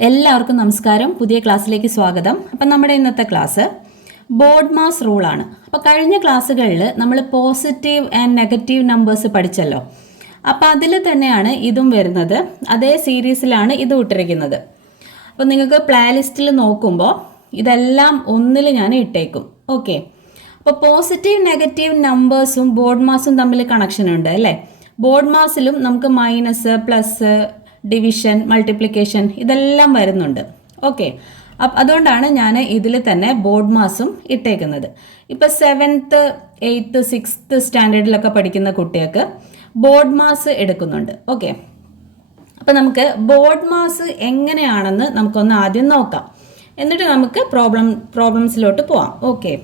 എല്ലാവർക്കും നമസ്കാരം. പുതിയ ക്ലാസ്സിലേക്ക് സ്വാഗതം. അപ്പം നമ്മുടെ ഇന്നത്തെ ക്ലാസ് ബോർഡ് മാസ് റൂളാണ്. അപ്പോൾ കഴിഞ്ഞ ക്ലാസ്സുകളിൽ നമ്മൾ പോസിറ്റീവ് ആൻഡ് നെഗറ്റീവ് നമ്പേഴ്സ് പഠിച്ചല്ലോ. അപ്പോൾ അതിൽ തന്നെയാണ് ഇതും വരുന്നത്. അതേ സീരീസിലാണ് ഇത് ഇട്ടിരിക്കുന്നത്. അപ്പോൾ നിങ്ങൾക്ക് പ്ലേ ലിസ്റ്റിൽ നോക്കുമ്പോൾ ഇതെല്ലാം ഒന്നിൽ ഞാൻ ഇട്ടേക്കും. ഓക്കെ. അപ്പോൾ പോസിറ്റീവ് നെഗറ്റീവ് നമ്പേഴ്സും ബോർഡ് മാസും തമ്മിൽ കണക്ഷൻ ഉണ്ട് അല്ലേ. ബോർഡ് മാസിലും നമുക്ക് മൈനസ്, പ്ലസ്, ഡിവിഷൻ, മൾട്ടിപ്ലിക്കേഷൻ ഇതെല്ലാം വരുന്നുണ്ട്. ഓക്കെ. അതുകൊണ്ടാണ് ഞാൻ ഇതിൽ തന്നെ ബോർഡ് മാസും ഇട്ടേക്കുന്നത്. ഇപ്പം 7th 8th 6th സ്റ്റാൻഡേർഡിലൊക്കെ പഠിക്കുന്ന കുട്ടികൾക്ക് ബോർഡ് മാസ് എടുക്കുന്നുണ്ട്. ഓക്കെ. അപ്പം നമുക്ക് ബോർഡ് മാസ് എങ്ങനെയാണെന്ന് നമുക്കൊന്ന് ആദ്യം നോക്കാം. എന്നിട്ട് നമുക്ക് പ്രോബ്ലംസിലോട്ട് പോവാം. ഓക്കെ.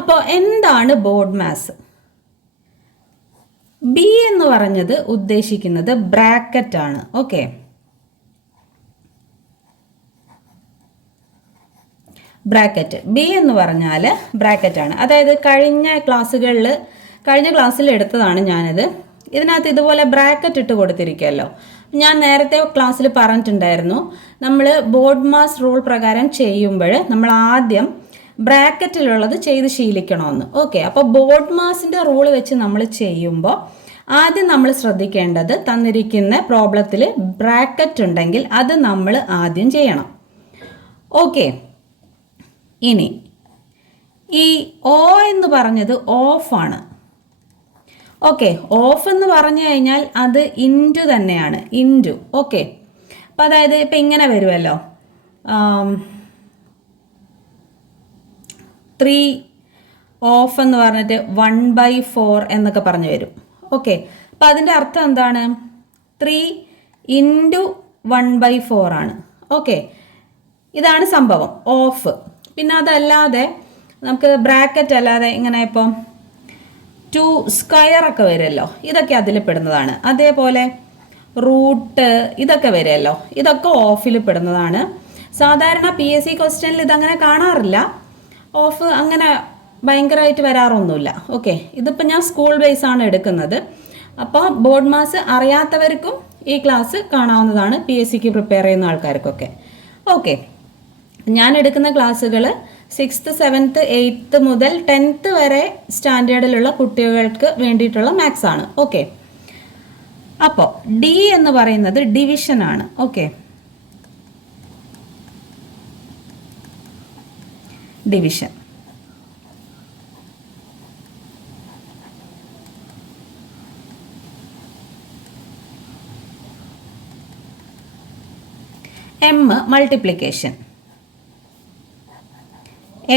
അപ്പോൾ എന്താണ് ബോർഡ് മാസ്? ബി എന്ന് പറഞ്ഞത് ഉദ്ദേശിക്കുന്നത് ബ്രാക്കറ്റ് ആണ്. ഓക്കെ. ബ്രാക്കറ്റ് ബി എന്ന് പറഞ്ഞാൽ ബ്രാക്കറ്റ് ആണ്. അതായത് കഴിഞ്ഞ ക്ലാസ്സിൽ എടുത്തതാണ് ഞാനിത്. ഇതിനകത്ത് ഇതുപോലെ ബ്രാക്കറ്റ് ഇട്ട് കൊടുത്തിരിക്കുമല്ലോ. ഞാൻ നേരത്തെ ക്ലാസ്സിൽ പറഞ്ഞിട്ടുണ്ടായിരുന്നു, നമ്മൾ ബോർഡ് മാസ് റൂൾ പ്രകാരം ചെയ്യുമ്പോൾ നമ്മൾ ആദ്യം ബ്രാക്കറ്റിലുള്ളത് ചെയ്ത് ശീലിക്കണമെന്ന്. ഓക്കെ. അപ്പോൾ ബോർഡ് മാസിൻ്റെ റൂൾ വെച്ച് നമ്മൾ ചെയ്യുമ്പോൾ ആദ്യം നമ്മൾ ശ്രദ്ധിക്കേണ്ടത്, തന്നിരിക്കുന്ന പ്രോബ്ലത്തിൽ ബ്രാക്കറ്റ് ഉണ്ടെങ്കിൽ അത് നമ്മൾ ആദ്യം ചെയ്യണം. ഓക്കെ. ഇനി ഈ ഓ എന്ന് പറഞ്ഞത് ഓഫാണ്. ഓക്കെ. ഓഫ് എന്ന് പറഞ്ഞു കഴിഞ്ഞാൽ അത് ഇൻറ്റു തന്നെയാണ്. ഇൻറ്റു. ഓക്കെ. അപ്പം അതായത് ഇപ്പം ഇങ്ങനെ വരുമല്ലോ, 3 ഓഫ് എന്ന് പറഞ്ഞിട്ട് 1/4 എന്നൊക്കെ പറഞ്ഞു വരും. ഓക്കെ. അപ്പം അതിൻ്റെ അർത്ഥം എന്താണ്? 3 ഇൻറ്റു 1/4 ആണ്. ഓക്കെ. ഇതാണ് സംഭവം ഓഫ്. പിന്നെ അതല്ലാതെ നമുക്ക് ബ്രാക്കറ്റ് അല്ലാതെ ഇങ്ങനെ ഇപ്പം 2 സ്ക്വയർ ഒക്കെ വരുമല്ലോ, ഇതൊക്കെ അതിൽ പെടുന്നതാണ്. അതേപോലെ റൂട്ട് ഇതൊക്കെ വരുമല്ലോ, ഇതൊക്കെ ഓഫിൽ പെടുന്നതാണ്. സാധാരണ PSC ക്വസ്റ്റ്യനിൽ ഇതങ്ങനെ കാണാറില്ല. ഓഫ് അങ്ങനെ ഭയങ്കരമായിട്ട് വരാറൊന്നുമില്ല. ഓക്കെ. ഇതിപ്പോൾ ഞാൻ സ്കൂൾ ബേസ് ആണ് എടുക്കുന്നത്. അപ്പോൾ ബോർഡ് മാസ് അറിയാത്തവർക്കും ഈ ക്ലാസ് കാണാവുന്നതാണ്, PSCക്ക് പ്രിപ്പയർ ചെയ്യുന്ന ആൾക്കാർക്കൊക്കെ. ഓക്കെ. ഞാൻ എടുക്കുന്ന ക്ലാസ്സുകൾ 6th 7th 8th മുതൽ 10th വരെ സ്റ്റാൻഡേർഡിലുള്ള കുട്ടികൾക്ക് വേണ്ടിയിട്ടുള്ള മാത്സ് ആണ്. ഓക്കെ. അപ്പോൾ ഡി എന്ന് പറയുന്നത് ഡിവിഷൻ ആണ്. Okay. Division. M multiplication.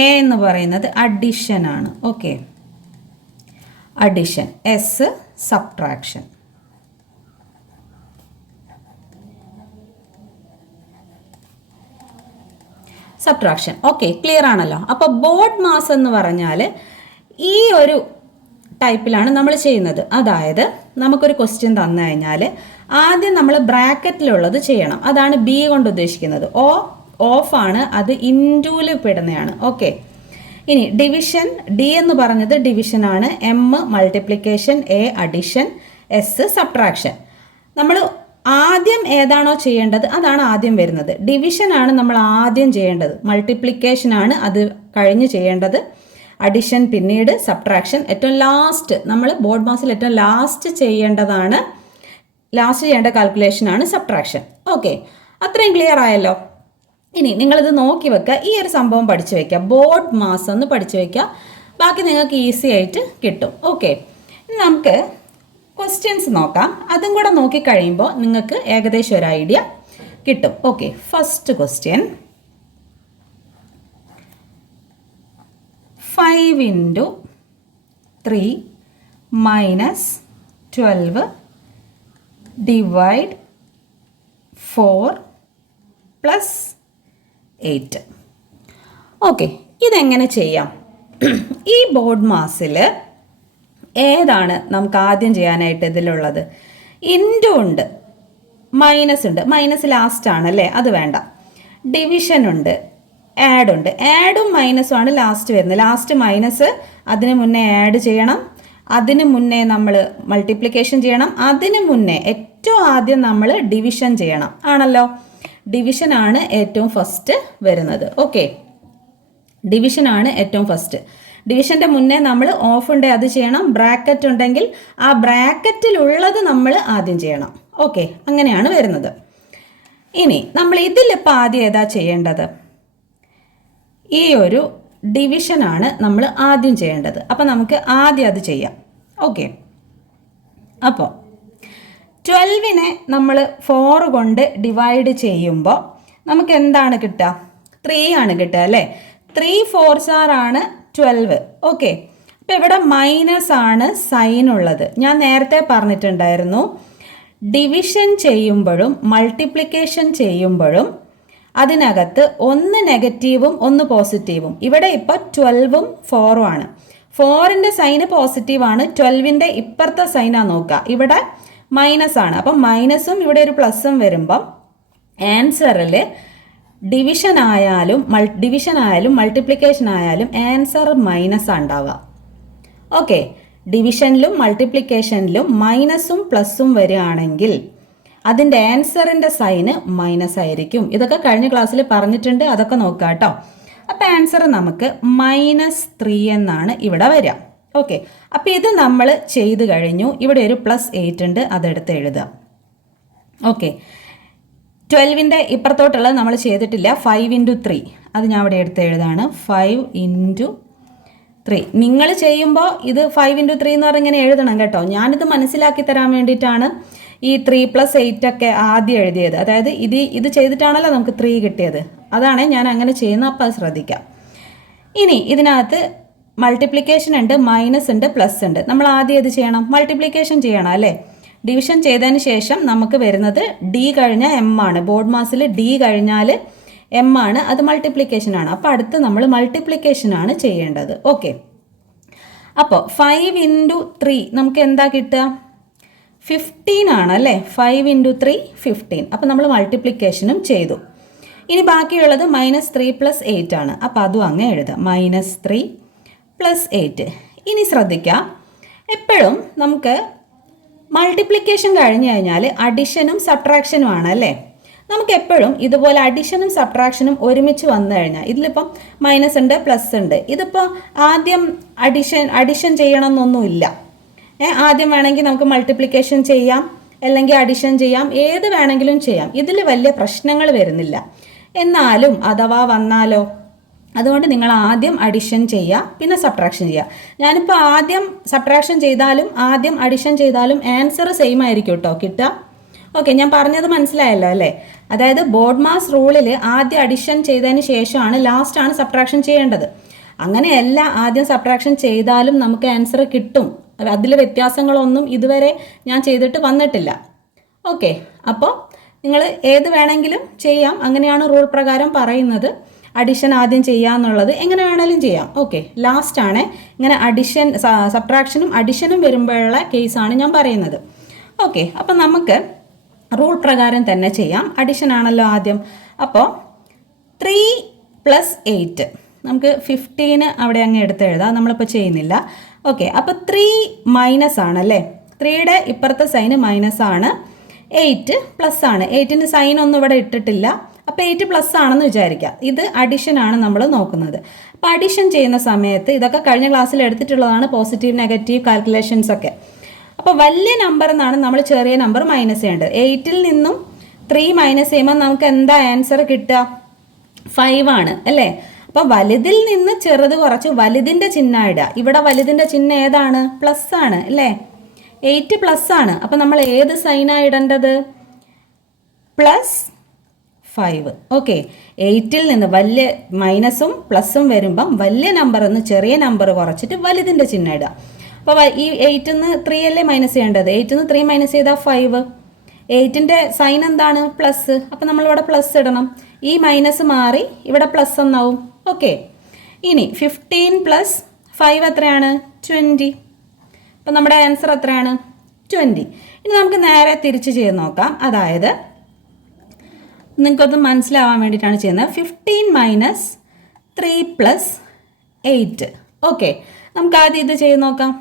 A എന്ന് പറയുന്നത് അഡിഷൻ ആണ്. Okay. Addition. S subtraction. Subtraction. Okay. Clear ആണല്ലോ. അപ്പോൾ ബോർഡ് മാസ് എന്ന് പറഞ്ഞാൽ ഈ ഒരു ടൈപ്പിലാണ് നമ്മൾ ചെയ്യുന്നത്. അതായത് നമുക്കൊരു ക്വസ്റ്റ്യൻ തന്നു കഴിഞ്ഞാൽ ആദ്യം നമ്മൾ ബ്രാക്കറ്റിലുള്ളത് ചെയ്യണം. അതാണ് ബി കൊണ്ട് ഉദ്ദേശിക്കുന്നത്. ഓഫ് ആണ്, അത് ഇൻറ്റൂൽ പെടുന്നതാണ്. ഓക്കെ. ഇനി ഡിവിഷൻ. ഡി എന്ന് പറഞ്ഞത് ഡിവിഷൻ ആണ്. M multiplication, A addition, S subtraction. നമ്മൾ ആദ്യം ഏതാണോ ചെയ്യേണ്ടത് അതാണ് ആദ്യം വരുന്നത്. ഡിവിഷൻ ആണ് നമ്മൾ ആദ്യം ചെയ്യേണ്ടത്, മൾട്ടിപ്ലിക്കേഷൻ ആണ് അത് കഴിഞ്ഞ് ചെയ്യേണ്ടത്, അഡിഷൻ പിന്നീട്, സബ്ട്രാക്ഷൻ ഏറ്റവും ലാസ്റ്റ്. നമ്മൾ ബോർഡ് മാസിൽ ഏറ്റവും ലാസ്റ്റ് ചെയ്യേണ്ട കാൽക്കുലേഷനാണ് സബ്ട്രാക്ഷൻ. ഓക്കെ. അത്രയും ക്ലിയർ ആയല്ലോ. ഇനി നിങ്ങളിത് നോക്കി വെക്കുക. ഈ ഒരു സംഭവം പഠിച്ചു വയ്ക്കുക, ബോർഡ് മാസ് ഒന്ന് പഠിച്ചു വയ്ക്കുക. ബാക്കി നിങ്ങൾക്ക് ഈസി ആയിട്ട് കിട്ടും. ഓക്കെ. ഇനി നമുക്ക് ക്വസ്റ്റ്യൻസ് നോക്കാം. അതും കൂടെ നോക്കിക്കഴിയുമ്പോൾ നിങ്ങൾക്ക് ഏകദേശം ഒരു ഐഡിയ കിട്ടും. ഓക്കെ. First question, 5 × 3 - 12 / 4 + 8. ഓക്കെ. ഇതെങ്ങനെ ചെയ്യാം? ഈ ബോർഡ് മാസിൽ ഏതാണ് നമുക്ക് ആദ്യം ചെയ്യാനായിട്ട് ഇതിലുള്ളത്? ഇൻറ്റു ഉണ്ട്, മൈനസ് ഉണ്ട്. മൈനസ് ലാസ്റ്റ് ആണല്ലേ, അത് വേണ്ട. ഡിവിഷൻ ഉണ്ട്, ആഡ് ഉണ്ട്. ആഡും മൈനസും ആണ് ലാസ്റ്റ് വരുന്നത്. ലാസ്റ്റ് മൈനസ്, അതിന് മുന്നേ ആഡ് ചെയ്യണം, അതിന് മുന്നേ നമ്മൾ മൾട്ടിപ്ലിക്കേഷൻ ചെയ്യണം, അതിന് മുന്നേ ഏറ്റവും ആദ്യം നമ്മൾ ഡിവിഷൻ ചെയ്യണം. ആണല്ലോ, ഡിവിഷനാണ് ഏറ്റവും ഫസ്റ്റ് വരുന്നത്. ഓക്കെ, ഡിവിഷനാണ് ഏറ്റവും ഫസ്റ്റ്. ഡിവിഷൻ്റെ മുന്നേ നമ്മൾ ഓഫ് ഉണ്ടെങ്കിൽ അത് ചെയ്യണം, ബ്രാക്കറ്റ് ഉണ്ടെങ്കിൽ ആ ബ്രാക്കറ്റിലുള്ളത് നമ്മൾ ആദ്യം ചെയ്യണം. ഓക്കെ, അങ്ങനെയാണ് വരുന്നത്. ഇനി നമ്മൾ ഇതിലിപ്പോൾ ആദ്യം ഏതാ ചെയ്യേണ്ടത്? ഈ ഒരു ഡിവിഷനാണ് നമ്മൾ ആദ്യം ചെയ്യേണ്ടത്. അപ്പോൾ നമുക്ക് ആദ്യം അത് ചെയ്യാം. ഓക്കെ, അപ്പോൾ 12നെ നമ്മൾ 4 കൊണ്ട് ഡിവൈഡ് ചെയ്യുമ്പോൾ നമുക്ക് എന്താണ് കിട്ടുക? 3 ആണ് കിട്ടുക അല്ലേ? 3 4s ആണ് 12. ഓക്കെ, അപ്പോൾ ഇവിടെ മൈനസ് ആണ് സൈൻ ഉള്ളത്. ഞാൻ നേരത്തെ പറഞ്ഞിട്ടുണ്ടായിരുന്നു, ഡിവിഷൻ ചെയ്യുമ്പോഴും മൾട്ടിപ്ലിക്കേഷൻ ചെയ്യുമ്പോഴും അതിനകത്ത് ഒന്ന് നെഗറ്റീവും ഒന്ന് പോസിറ്റീവും. ഇവിടെ ഇപ്പോൾ 12ഉം 4ഉം ആണ്. 4ൻ്റെ സൈന് പോസിറ്റീവാണ്, 12ൻ്റെ ഇപ്പുറത്തെ സൈനാണ് നോക്കുക, ഇവിടെ മൈനസ് ആണ്. അപ്പം മൈനസും ഇവിടെ ഒരു പ്ലസും വരുമ്പം ആൻസറിൽ ഡിവിഷൻ ആയാലും മൾട്ടിപ്ലിക്കേഷൻ ആയാലും ആൻസർ മൈനസ് ഉണ്ടാവുക. ഓക്കെ, ഡിവിഷനിലും മൾട്ടിപ്ലിക്കേഷനിലും മൈനസും പ്ലസും വരികയാണെങ്കിൽ അതിൻ്റെ ആൻസറിൻ്റെ സൈന് മൈനസ് ആയിരിക്കും. ഇതൊക്കെ കഴിഞ്ഞ ക്ലാസ്സിൽ പറഞ്ഞിട്ടുണ്ട്, അതൊക്കെ നോക്കുക കേട്ടോ. അപ്പോൾ ആൻസർ നമുക്ക് -3 എന്നാണ് ഇവിടെ വരിക. ഓക്കെ, അപ്പോൾ ഇത് നമ്മൾ ചെയ്ത് കഴിഞ്ഞു. ഇവിടെ ഒരു +8 ഉണ്ട്, അതെടുത്ത് എഴുതുക. ഓക്കെ, 12ൻ്റെ ഇപ്പുറത്തോട്ടുള്ളത് നമ്മൾ ചെയ്തിട്ടില്ല. 5 × 3 അത് ഞാൻ ഇവിടെ എടുത്ത് എഴുതാണ്. 5 × 3 നിങ്ങൾ ചെയ്യുമ്പോൾ ഇത് 5 × 3 എന്ന് പറഞ്ഞ് ഇങ്ങനെ എഴുതണം കേട്ടോ. ഞാനിത് മനസ്സിലാക്കി തരാൻ വേണ്ടിയിട്ടാണ് ഈ 3 + 8 ഒക്കെ ആദ്യം എഴുതിയത്. അതായത് ഇത് ചെയ്തിട്ടാണല്ലോ നമുക്ക് 3 കിട്ടിയത്. അതാണ് ഞാൻ അങ്ങനെ ചെയ്യുന്നത്. അപ്പോൾ അത് ശ്രദ്ധിക്കാം. ഇനി ഇതിനകത്ത് മൾട്ടിപ്ലിക്കേഷൻ ഉണ്ട്, മൈനസ് ഉണ്ട്, പ്ലസ് ഉണ്ട്. നമ്മൾ ആദ്യം ഇത് ചെയ്യണം, മൾട്ടിപ്ലിക്കേഷൻ ചെയ്യണം അല്ലേ? ഡിവിഷൻ ചെയ്തതിന് ശേഷം നമുക്ക് വരുന്നത് D കഴിഞ്ഞാൽ M ആണ്. ബോർഡ് മാസിൽ D കഴിഞ്ഞാൽ M ആണ്, അത് മൾട്ടിപ്ലിക്കേഷൻ ആണ്. അപ്പോൾ അടുത്ത് നമ്മൾ മൾട്ടിപ്ലിക്കേഷൻ ആണ് ചെയ്യേണ്ടത്. ഓക്കെ, അപ്പോൾ 5 × 3 നമുക്ക് എന്താ കിട്ടുക? 15 ആണ് അല്ലേ? 5 × 3 15. അപ്പോൾ നമ്മൾ മൾട്ടിപ്ലിക്കേഷനും ചെയ്തു. ഇനി ബാക്കിയുള്ളത് -3 + 8 ആണ്. അപ്പോൾ അതും അങ്ങ് എഴുതാം, -3 + 8. ഇനി ശ്രദ്ധിക്കാം, എപ്പോഴും നമുക്ക് മൾട്ടിപ്ലിക്കേഷൻ കഴിഞ്ഞ് കഴിഞ്ഞാൽ അഡിഷനും സബ്ട്രാക്ഷനും ആണ് അല്ലേ? നമുക്ക് എപ്പോഴും ഇതുപോലെ അഡിഷനും സബ്ട്രാക്ഷനും ഒരുമിച്ച് വന്നു കഴിഞ്ഞാൽ, ഇതിലിപ്പം മൈനസ് ഉണ്ട്, പ്ലസ് ഉണ്ട്, ഇതിപ്പോൾ ആദ്യം അഡിഷൻ ചെയ്യണമെന്നൊന്നുമില്ല. ആദ്യം വേണമെങ്കിൽ നമുക്ക് മൾട്ടിപ്ലിക്കേഷൻ ചെയ്യാം, അല്ലെങ്കിൽ അഡിഷൻ ചെയ്യാം, ഏത് വേണമെങ്കിലും ചെയ്യാം. ഇതിൽ വലിയ പ്രശ്നങ്ങൾ വരുന്നില്ല. എന്നാലും അഥവാ വന്നാലോ, അതുകൊണ്ട് നിങ്ങൾ ആദ്യം അഡിഷൻ ചെയ്യുക, പിന്നെ സബ്ട്രാക്ഷൻ ചെയ്യുക. ഞാനിപ്പോൾ ആദ്യം സബ്ട്രാക്ഷൻ ചെയ്താലും ആദ്യം അഡിഷൻ ചെയ്താലും ആൻസർ സെയിം ആയിരിക്കും കേട്ടോ കിട്ടുക. ഓക്കെ, ഞാൻ പറഞ്ഞത് മനസ്സിലായല്ലോ അല്ലേ? അതായത് ബോർഡ് മാസ് റൂളിൽ ആദ്യം അഡിഷൻ ചെയ്തതിന് ശേഷമാണ് ലാസ്റ്റാണ് സബ്ട്രാക്ഷൻ ചെയ്യേണ്ടത്. അങ്ങനെയല്ല, ആദ്യം സബ്ട്രാക്ഷൻ ചെയ്താലും നമുക്ക് ആൻസർ കിട്ടും. അതിൽ വ്യത്യാസങ്ങളൊന്നും ഇതുവരെ ഞാൻ ചെയ്തിട്ട് വന്നിട്ടില്ല. ഓക്കെ, അപ്പോൾ നിങ്ങൾ ഏത് വേണമെങ്കിലും ചെയ്യാം, അങ്ങനെയാണ് റൂൾ പ്രകാരം പറയുന്നത്. അഡിഷൻ ആദ്യം ചെയ്യാന്നുള്ളത് എങ്ങനെ വേണമെങ്കിലും ചെയ്യാം. ഓക്കെ, ലാസ്റ്റാണ് ഇങ്ങനെ അഡിഷൻ സബ്ട്രാക്ഷനും അഡിഷനും വരുമ്പോഴുള്ള കേസാണ് ഞാൻ പറയുന്നത്. ഓക്കെ, അപ്പം നമുക്ക് റൂൾ പ്രകാരം തന്നെ ചെയ്യാം. അഡിഷൻ ആണല്ലോ ആദ്യം. അപ്പോൾ 3 + 8 നമുക്ക് 15 അവിടെ അങ്ങ് എടുത്ത് എഴുതാം, നമ്മളിപ്പോൾ ചെയ്യുന്നില്ല. ഓക്കെ, അപ്പോൾ 3 മൈനസ് ആണല്ലേ? 3യുടെ ഇപ്പുറത്തെ സൈന് മൈനസ് ആണ്, 8 പ്ലസ് ആണ്. 8ന് സൈൻ ഒന്നും ഇവിടെ ഇട്ടിട്ടില്ല, അപ്പോൾ 8 പ്ലസ് ആണെന്ന് വിചാരിക്കാം. ഇത് അഡിഷൻ ആണ് നമ്മൾ നോക്കുന്നത്. അപ്പോൾ അഡിഷൻ ചെയ്യുന്ന സമയത്ത് ഇതൊക്കെ കഴിഞ്ഞ ക്ലാസ്സിൽ എടുത്തിട്ടുള്ളതാണ്, പോസിറ്റീവ് നെഗറ്റീവ് കാൽക്കുലേഷൻസ് ഒക്കെ. അപ്പോൾ വലിയ നമ്പർ എന്നാണ് നമ്മൾ ചെറിയ നമ്പർ മൈനസ് ചെയ്യേണ്ടത്. 8ൽ നിന്നും 3 മൈനസ് ചെയ്യുമ്പോൾ നമുക്ക് എന്താ ആൻസർ കിട്ടുക? 5 ആണ് അല്ലേ? അപ്പോൾ വലുതിൽ നിന്ന് ചെറുത് കുറച്ച് വലുതിൻ്റെ ചിഹ്നം ഇടുക. ഇവിടെ വലുതിൻ്റെ ചിഹ്നം ഏതാണ്? പ്ലസ് ആണ് അല്ലേ? 8 പ്ലസ് ആണ്. അപ്പോൾ നമ്മൾ ഏത് സൈനാണ് ഇടേണ്ടത്? +5. ഓക്കെ, 8ൽ നിന്ന് വലിയ മൈനസും പ്ലസും വരുമ്പം വലിയ നമ്പർ നിന്ന് ചെറിയ നമ്പർ കുറച്ചിട്ട് വലുതിൻ്റെ ചിഹ്നം ഇടുക. അപ്പോൾ ഈ 8ൽ നിന്ന് 3 അല്ലേ മൈനസ് ചെയ്യേണ്ടത്? 8ൽ നിന്ന് 3 മൈനസ് ചെയ്താൽ 5. 8ൻ്റെ സൈൻ എന്താണ്? പ്ലസ്. അപ്പോൾ നമ്മളിവിടെ പ്ലസ് ഇടണം. ഈ മൈനസ് മാറി ഇവിടെ പ്ലസ് എന്നാവും. ഓക്കെ, ഇനി 15 + 5 എത്രയാണ്? 20. അപ്പം നമ്മുടെ ആൻസർ എത്രയാണ്? 20. ഇനി നമുക്ക് നേരെ തിരിച്ച് ചെയ്ത് നോക്കാം. അതായത് നിങ്ങൾക്കൊന്ന് മനസ്സിലാവാൻ വേണ്ടിയിട്ടാണ് ചെയ്യുന്നത്. 15 - 3 + 8. ഓക്കെ, നമുക്ക് ആദ്യം ഇത് ചെയ്ത് നോക്കാം.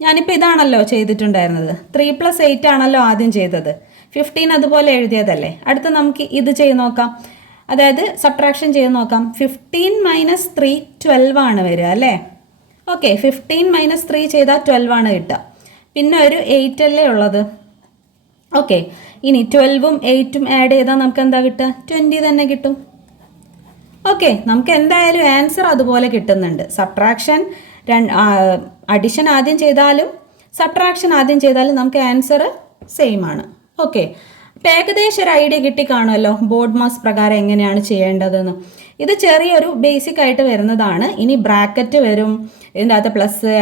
ഞാനിപ്പോൾ ഇതാണല്ലോ ചെയ്തിട്ടുണ്ടായിരുന്നത്. 3 + 8 ആണല്ലോ ആദ്യം ചെയ്തത്. 15 അതുപോലെ എഴുതിയതല്ലേ. അടുത്ത നമുക്ക് ഇത് ചെയ്ത് നോക്കാം. അതായത് സബ്ട്രാക്ഷൻ ചെയ്ത് നോക്കാം. 15 - 3 12 ആണ് വരിക അല്ലേ. ഓക്കെ, 15 - 3 ചെയ്താൽ 12 ആണ് കിട്ടുക. പിന്നെ ഒരു 8 അല്ലേ ഉള്ളത്. ഓക്കെ, ഇനി 12ഉം 8ഉം ആഡ് ചെയ്താൽ നമുക്ക് എന്താ കിട്ടുക? 20 തന്നെ കിട്ടും. ഓക്കെ, നമുക്ക് എന്തായാലും ആൻസർ അതുപോലെ കിട്ടുന്നുണ്ട്. സബ്ട്രാക്ഷൻ അഡിഷൻ ആദ്യം ചെയ്താലും സബ്ട്രാക്ഷൻ ആദ്യം ചെയ്താലും നമുക്ക് ആൻസർ സെയിം ആണ്. ഓക്കെ, അപ്പോൾ ഏകദേശം ഒരു ഐഡിയ കിട്ടിക്കാണുമല്ലോ ബോർഡ് മാസ് പ്രകാരം എങ്ങനെയാണ് ചെയ്യേണ്ടതെന്ന്. ഇത് ചെറിയൊരു ബേസിക് ആയിട്ട് വരുന്നതാണ്. ഇനി ബ്രാക്കറ്റ് വരും, ഇതിൻ്റെ അകത്ത് plus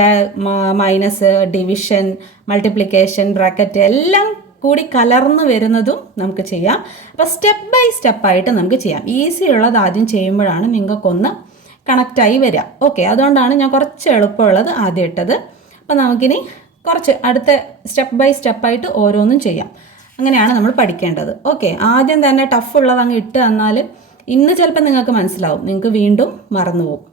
minus division multiplication bracket എല്ലാം കൂടി കലർന്ന് വരുന്നതും നമുക്ക് ചെയ്യാം. അപ്പോൾ സ്റ്റെപ്പ് ബൈ സ്റ്റെപ്പായിട്ട് നമുക്ക് ചെയ്യാം. ഈസി ഉള്ളത് ആദ്യം ചെയ്യുമ്പോഴാണ് നിങ്ങൾക്കൊന്ന് കണക്റ്റായി വരിക. ഓക്കെ, അതുകൊണ്ടാണ് ഞാൻ കുറച്ച് എളുപ്പമുള്ളത് ആദ്യം ഇട്ടത്. അപ്പോൾ നമുക്കിനി കുറച്ച് അടുത്ത സ്റ്റെപ്പ് ബൈ സ്റ്റെപ്പായിട്ട് ഓരോന്നും ചെയ്യാം. അങ്ങനെയാണ് നമ്മൾ പഠിക്കേണ്ടത്. ഓക്കെ, ആദ്യം തന്നെ ടഫ് ഉള്ളത് അങ്ങ് ഇട്ട് തന്നാൽ ഇന്ന് ചിലപ്പോൾ നിങ്ങൾക്ക് മനസ്സിലാവും, നിങ്ങൾക്ക് വീണ്ടും മറന്നുപോകും.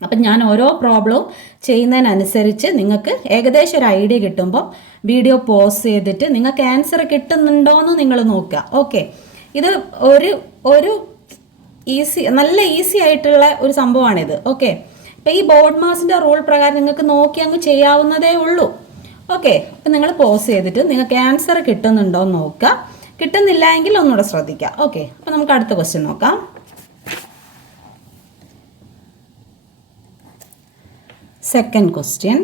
അപ്പം ഞാൻ ഓരോ പ്രോബ്ലവും ചെയ്യുന്നതിനനുസരിച്ച് നിങ്ങൾക്ക് ഏകദേശം ഒരു ഐഡിയ കിട്ടുമ്പോൾ വീഡിയോ പോസ് ചെയ്തിട്ട് നിങ്ങൾക്ക് ആൻസർ കിട്ടുന്നുണ്ടോ എന്ന് നിങ്ങൾ നോക്കുക. ഓക്കെ, ഇത് ഒരു നല്ല ഈസി ആയിട്ടുള്ള ഒരു സംഭവമാണിത്. ഓക്കെ, ഇപ്പം ഈ ബോർഡ് മാസിൻ്റെ റൂൾ പ്രകാരം നിങ്ങൾക്ക് നോക്കി അങ്ങ് ചെയ്യാവുന്നതേ ഉള്ളൂ. ഓക്കെ, അപ്പം നിങ്ങൾ പോസ് ചെയ്തിട്ട് നിങ്ങൾക്ക് ആൻസർ കിട്ടുന്നുണ്ടോ എന്ന് നോക്കുക. കിട്ടുന്നില്ല എങ്കിൽ ഒന്നുകൂടെ ശ്രദ്ധിക്കുക. ഓക്കെ, അപ്പം നമുക്ക് അടുത്ത ക്വസ്റ്റ്യൻ നോക്കാം. Second question.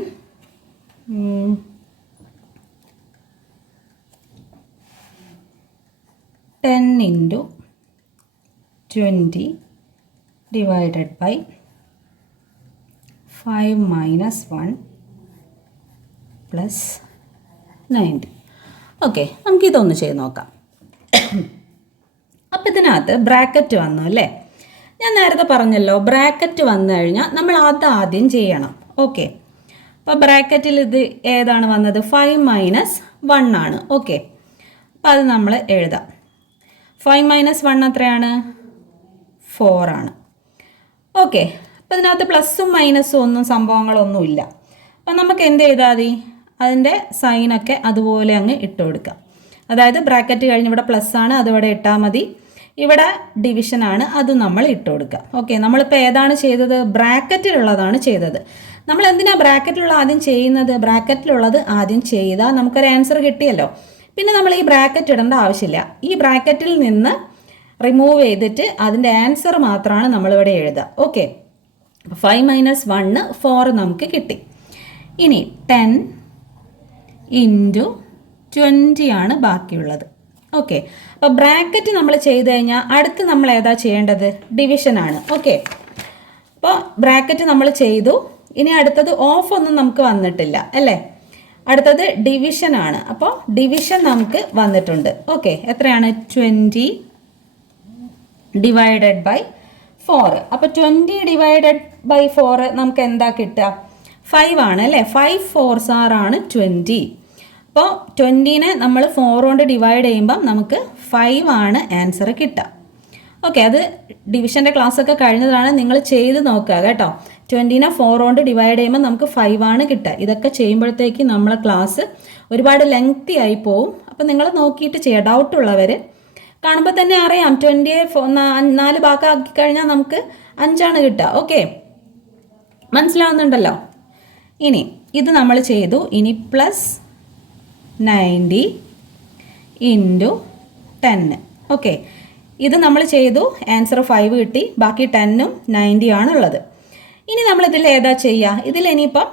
10 × 20 divided by 5 - 1 + 90. Okay, നമുക്കിതൊന്ന് ചെയ്ത് നോക്കാം. അപ്പം ഇതിനകത്ത് ബ്രാക്കറ്റ് വന്നു അല്ലേ. ഞാൻ നേരത്തെ പറഞ്ഞല്ലോ, ബ്രാക്കറ്റ് വന്നു കഴിഞ്ഞാൽ നമ്മൾ അത് ആദ്യം ചെയ്യണം. ഓക്കെ, അപ്പോൾ ബ്രാക്കറ്റിൽ ഇത് ഏതാണ് വന്നത്? 5 - 1 ആണ്. ഓക്കെ, അപ്പോൾ അത് നമ്മൾ എഴുതാം. 5 - 1 എത്രയാണ്? 4 ആണ്. ഓക്കെ, അപ്പോൾ ഇതിനകത്ത് പ്ലസ്സും മൈനസും ഒന്നും സംഭവങ്ങളൊന്നുമില്ല. അപ്പം നമുക്ക് എന്ത് ചെയ്താൽ മതി? അതിൻ്റെ സൈനൊക്കെ അതുപോലെ അങ്ങ് ഇട്ട് കൊടുക്കാം. അതായത് ബ്രാക്കറ്റ് കഴിഞ്ഞ് ഇവിടെ പ്ലസ് ആണ്, അതിവിടെ ഇട്ടാൽ മതി. ഇവിടെ ഡിവിഷനാണ്, അത് നമ്മൾ ഇട്ട് കൊടുക്കുക. ഓക്കെ, നമ്മളിപ്പോൾ ഏതാണ് ചെയ്തത്? ബ്രാക്കറ്റിലുള്ളതാണ് ചെയ്തത്. നമ്മൾ എന്തിനാണ് ബ്രാക്കറ്റിലുള്ള ആദ്യം ചെയ്യുന്നത്? ബ്രാക്കറ്റിലുള്ളത് ആദ്യം ചെയ്താൽ നമുക്കൊരു ആൻസർ കിട്ടിയല്ലോ. പിന്നെ നമ്മൾ ഈ ബ്രാക്കറ്റ് ഇടേണ്ട ആവശ്യമില്ല. ഈ ബ്രാക്കറ്റിൽ നിന്ന് റിമൂവ് ചെയ്തിട്ട് അതിൻ്റെ ആൻസർ മാത്രമാണ് നമ്മളിവിടെ എഴുതുക. ഓക്കെ, 5 - 1 4 നമുക്ക് കിട്ടി. ഇനി 10 × 20 ആണ് ബാക്കിയുള്ളത്. ഓക്കെ, അപ്പോൾ ബ്രാക്കറ്റ് നമ്മൾ ചെയ്ത് കഴിഞ്ഞാൽ അടുത്ത് നമ്മൾ ഏതാ ചെയ്യേണ്ടത്? ഡിവിഷനാണ്. ഓക്കെ, അപ്പോൾ ബ്രാക്കറ്റ് നമ്മൾ ചെയ്തു. ഇനി അടുത്തത് ഓഫ് ഒന്നും നമുക്ക് വന്നിട്ടില്ല അല്ലേ. അടുത്തത് ഡിവിഷനാണ്. അപ്പോൾ ഡിവിഷൻ നമുക്ക് വന്നിട്ടുണ്ട്. ഓക്കെ, എത്രയാണ്? 20 ഡിവൈഡഡ് ബൈ 4. അപ്പോൾ 20 ഡിവൈഡഡ് ബൈ 4 നമുക്ക് എന്താ കിട്ടുക? 5 ആണ് അല്ലേ. 5 4s ആണ് 20. അപ്പോൾ 20നെ നമ്മൾ 4 കൊണ്ട് ഡിവൈഡ് ചെയ്യുമ്പം നമുക്ക് 5 ആണ് ആൻസർ കിട്ടുക. ഓക്കെ, അത് ഡിവിഷൻ്റെ ക്ലാസ്സൊക്കെ കഴിഞ്ഞതാണ്, നിങ്ങൾ ചെയ്ത് നോക്കുക കേട്ടോ. 20നെ 4 കൊണ്ട് ഡിവൈഡ് ചെയ്യുമ്പോൾ നമുക്ക് 5 ആണ് കിട്ടുക. ഇതൊക്കെ ചെയ്യുമ്പോഴത്തേക്ക് നമ്മളെ ക്ലാസ് ഒരുപാട് ലെങ്തി ആയി പോവും. അപ്പം നിങ്ങൾ നോക്കിയിട്ട് ചെയ്യുക. ഡൗട്ടുള്ളവർ കാണുമ്പോൾ തന്നെ അറിയാം, 20യെ 4 ഭാഗമാക്കി കഴിഞ്ഞാൽ നമുക്ക് 5 ആണ് കിട്ടുക. ഓക്കെ, മനസ്സിലാവുന്നുണ്ടല്ലോ. ഇനി ഇത് നമ്മൾ ചെയ്തു. ഇനി പ്ലസ് 90 × 10. ഓക്കെ, ഇത് നമ്മൾ ചെയ്തു. ആൻസർ 5 കിട്ടി. ബാക്കി 10ഉം 90 ആണുള്ളത്. ഇനി നമ്മളിതിൽ ഏതാ ചെയ്യുക? ഇതിൽ ഇനിയിപ്പം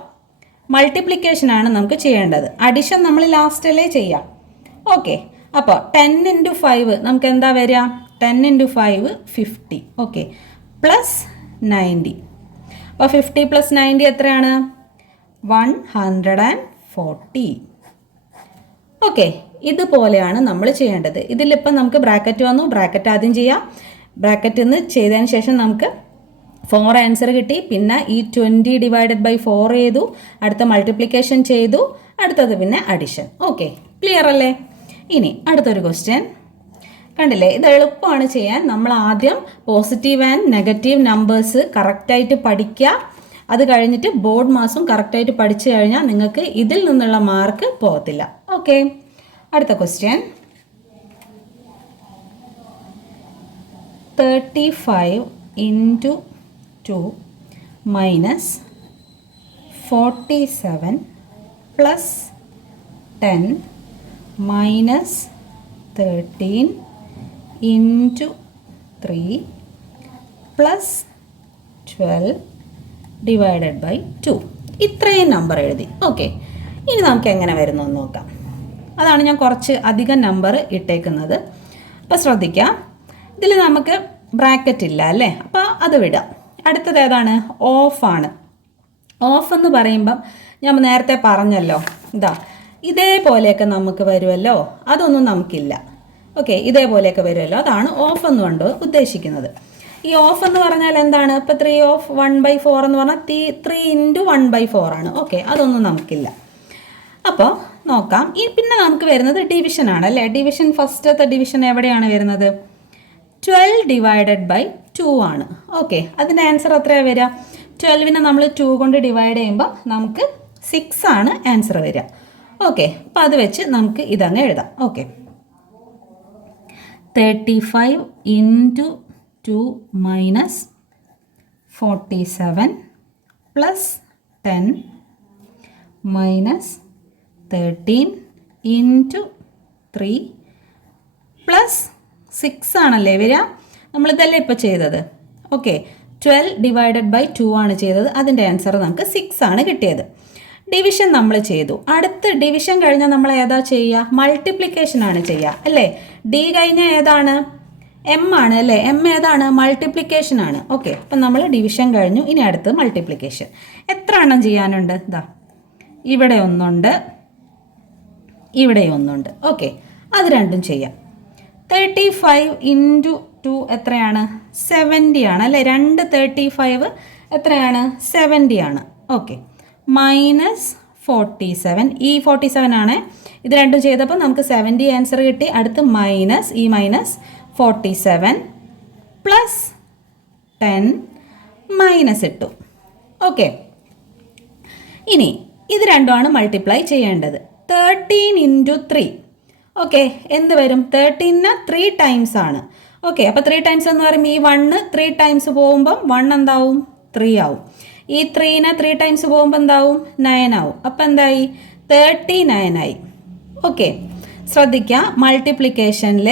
മൾട്ടിപ്ലിക്കേഷൻ ആണ് നമുക്ക് ചെയ്യേണ്ടത്. അഡിഷൻ നമ്മൾ ലാസ്റ്റിലേ ചെയ്യാം. ഓക്കെ, അപ്പോൾ 10 × 5 നമുക്ക് എന്താ വരിക? 10 × 5 50. Okay, plus 90. അപ്പോൾ 50 + 90 എത്രയാണ്? 140. ഓക്കെ, ഇതുപോലെയാണ് നമ്മൾ ചെയ്യേണ്ടത്. ഇതിലിപ്പം നമുക്ക് ബ്രാക്കറ്റ് വന്നു. ബ്രാക്കറ്റ് ആദ്യം ചെയ്യാം. ബ്രാക്കറ്റിൽ നിന്ന് ചെയ്തതിന് ശേഷം നമുക്ക് 4 ആൻസർ കിട്ടി. പിന്നെ ഈ 20 ഡിവൈഡഡ് ബൈ 4 ചെയ്തു. അടുത്ത മൾട്ടിപ്ലിക്കേഷൻ ചെയ്തു. അടുത്തത് പിന്നെ അഡിഷൻ. ഓക്കെ, ക്ലിയർ അല്ലേ? ഇനി അടുത്തൊരു ക്വസ്റ്റ്യൻ. കണ്ടില്ലേ, ഇത് എളുപ്പമാണ് ചെയ്യാൻ. നമ്മൾ ആദ്യം പോസിറ്റീവ് ആൻഡ് നെഗറ്റീവ് നമ്പേഴ്സ് കറക്റ്റായിട്ട് പഠിക്കുക. അത് കഴിഞ്ഞിട്ട് ബോർഡ് മാസും കറക്റ്റായിട്ട് പഠിച്ചു കഴിഞ്ഞാൽ നിങ്ങൾക്ക് ഇതിൽ നിന്നുള്ള മാർക്ക് പോകത്തില്ല. ഓക്കെ, അടുത്ത question. 35 into 2 minus 47 plus 10 minus 13 into 3 plus 12 divided by 2. ഇത്രയും നമ്പർ എഴുതി. ഓക്കെ, ഇനി നമുക്ക് എങ്ങനെ വരുന്നു എന്ന് നോക്കാം. അതാണ് ഞാൻ കുറച്ച് അധികം നമ്പർ ഇട്ടേക്കുന്നത്. അപ്പോൾ ശ്രദ്ധിക്കാം, ഇതിൽ നമുക്ക് ബ്രാക്കറ്റ് ഇല്ല അല്ലേ, അപ്പോൾ അത് വിടാം. അടുത്തത് ഏതാണ്? ഓഫാണ്. ഓഫ് എന്ന് പറയുമ്പം ഞാൻ നേരത്തെ പറഞ്ഞല്ലോ, ഇതേപോലെയൊക്കെ നമുക്ക് വരുമല്ലോ, അതൊന്നും നമുക്കില്ല. ഓക്കെ, ഇതേപോലെയൊക്കെ വരുമല്ലോ, അതാണ് ഓഫ് എന്നുകൊണ്ട് ഉദ്ദേശിക്കുന്നത്. ഈ ഓഫ് എന്ന് പറഞ്ഞാൽ എന്താണ്? ഇപ്പോൾ 3 of 1/4 എന്ന് പറഞ്ഞാൽ 3 into 1/4 ആണ്. ഓക്കെ, അതൊന്നും നമുക്കില്ല. അപ്പോൾ നോക്കാം. പിന്നെ നമുക്ക് വരുന്നത് ഡിവിഷൻ ആണ് അല്ലേ. ഡിവിഷൻ, ഫസ്റ്റത്തെ ഡിവിഷൻ എവിടെയാണ് വരുന്നത്? 12 ഡിവൈഡഡ് ബൈ 2 ആണ്. ഓക്കെ, അതിൻ്റെ ആൻസർ എത്രയാണ് വരിക? 12നെ നമ്മൾ 2 കൊണ്ട് ഡിവൈഡ് ചെയ്യുമ്പോൾ നമുക്ക് 6 ആണ് ആൻസർ വരിക. ഓക്കെ, അപ്പോൾ അത് വെച്ച് നമുക്ക് ഇതങ്ങ് എഴുതാം. Okay, 35 into 2 minus 47 plus 10 minus 13 into 3 plus 6 ആണല്ലേ വരിക. നമ്മളിതല്ലേ ഇപ്പോൾ ചെയ്തത്. ഓക്കെ, 12 ഡിവൈഡഡ് ബൈ 2 ആണ് ചെയ്തത്. അതിൻ്റെ ആൻസർ നമുക്ക് 6 ആണ് കിട്ടിയത്. ഡിവിഷൻ നമ്മൾ ചെയ്തു. അടുത്ത് ഡിവിഷൻ കഴിഞ്ഞാൽ നമ്മൾ ഏതാ ചെയ്യുക? മൾട്ടിപ്ലിക്കേഷൻ ആണ് ചെയ്യുക അല്ലേ. ഡി കഴിഞ്ഞാൽ ഏതാണ്? എം ആണ് അല്ലേ. എം ഏതാണ്? മൾട്ടിപ്ലിക്കേഷൻ ആണ്. ഓക്കെ, അപ്പം നമ്മൾ ഡിവിഷൻ കഴിഞ്ഞു. ഇനി അടുത്ത് മൾട്ടിപ്ലിക്കേഷൻ. എത്ര എണ്ണം ചെയ്യാനുണ്ട്? ഇവിടെ ഒന്നുണ്ട്, ഇവിടെ ഒന്നുണ്ട്. ഓക്കെ, അത് രണ്ടും ചെയ്യാം. 35 into 2 എത്രയാണ്? 70 ആണ് അല്ലേ. 2 35 എത്രയാണ്? 70 ആണ്. Okay, minus 47. ഈ 47 ആണ്. ഇത് രണ്ടും ചെയ്തപ്പോൾ നമുക്ക് 70 ആൻസർ കിട്ടി. അടുത്ത് മൈനസ്, ഈ മൈനസ് 47 പ്ലസ് 10 മൈനസ് ഇട്ടു. ഓക്കെ, ഇനി ഇത് രണ്ടുമാണ് മൾട്ടിപ്ലൈ ചെയ്യേണ്ടത്. 13 into 3. ഓക്കെ, എന്ത് വരും? 13ന് 3 ടൈംസ് ആണ്. ഓക്കെ, അപ്പോൾ 3 ടൈംസ് എന്ന് പറയുമ്പോൾ ഈ 1 3 ടൈംസ് പോകുമ്പം 1 എന്താവും? 3 ആവും. ഈ 3നെ 3 ടൈംസ് പോകുമ്പോൾ എന്താവും? 9 ആവും. അപ്പം എന്തായി? 39 ആയി. ഓക്കെ, ശ്രദ്ധിക്കുക, മൾട്ടിപ്ലിക്കേഷനിൽ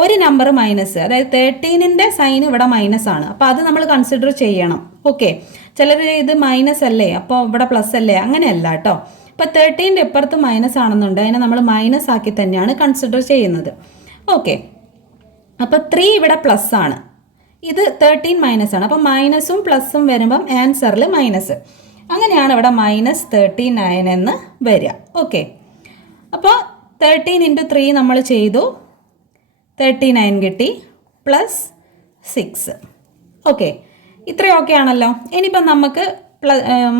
ഒരു നമ്പർ മൈനസ്, അതായത് 13ൻ്റെ സൈൻ ഇവിടെ മൈനസ് ആണ്. അപ്പോൾ അത് നമ്മൾ കൺസിഡർ ചെയ്യണം. ഓക്കെ, ചിലർ ഇത് മൈനസ് അല്ലേ, അപ്പോൾ ഇവിടെ പ്ലസ് അല്ലേ, അങ്ങനെയല്ല കേട്ടോ. ഇപ്പോൾ 13ൻ്റെ ഇപ്പുറത്ത് മൈനസ് ആണെന്നുണ്ട്, അതിനെ നമ്മൾ മൈനസ് ആക്കി തന്നെയാണ് കൺസിഡർ ചെയ്യുന്നത്. ഓക്കെ, അപ്പോൾ 3 ഇവിടെ പ്ലസ് ആണ്, ഇത് 13 മൈനസ് ആണ്. അപ്പോൾ മൈനസും പ്ലസും വരുമ്പം ആൻസറിൽ മൈനസ്. അങ്ങനെയാണ് ഇവിടെ മൈനസ് 39 എന്ന് വരിക. ഓക്കെ, അപ്പോൾ 13 into 3 നമ്മൾ ചെയ്തു, 39 കിട്ടി, പ്ലസ് 6. ഓക്കെ, ഇത്രയും ഓക്കെ ആണല്ലോ. ഇനിയിപ്പം നമുക്ക്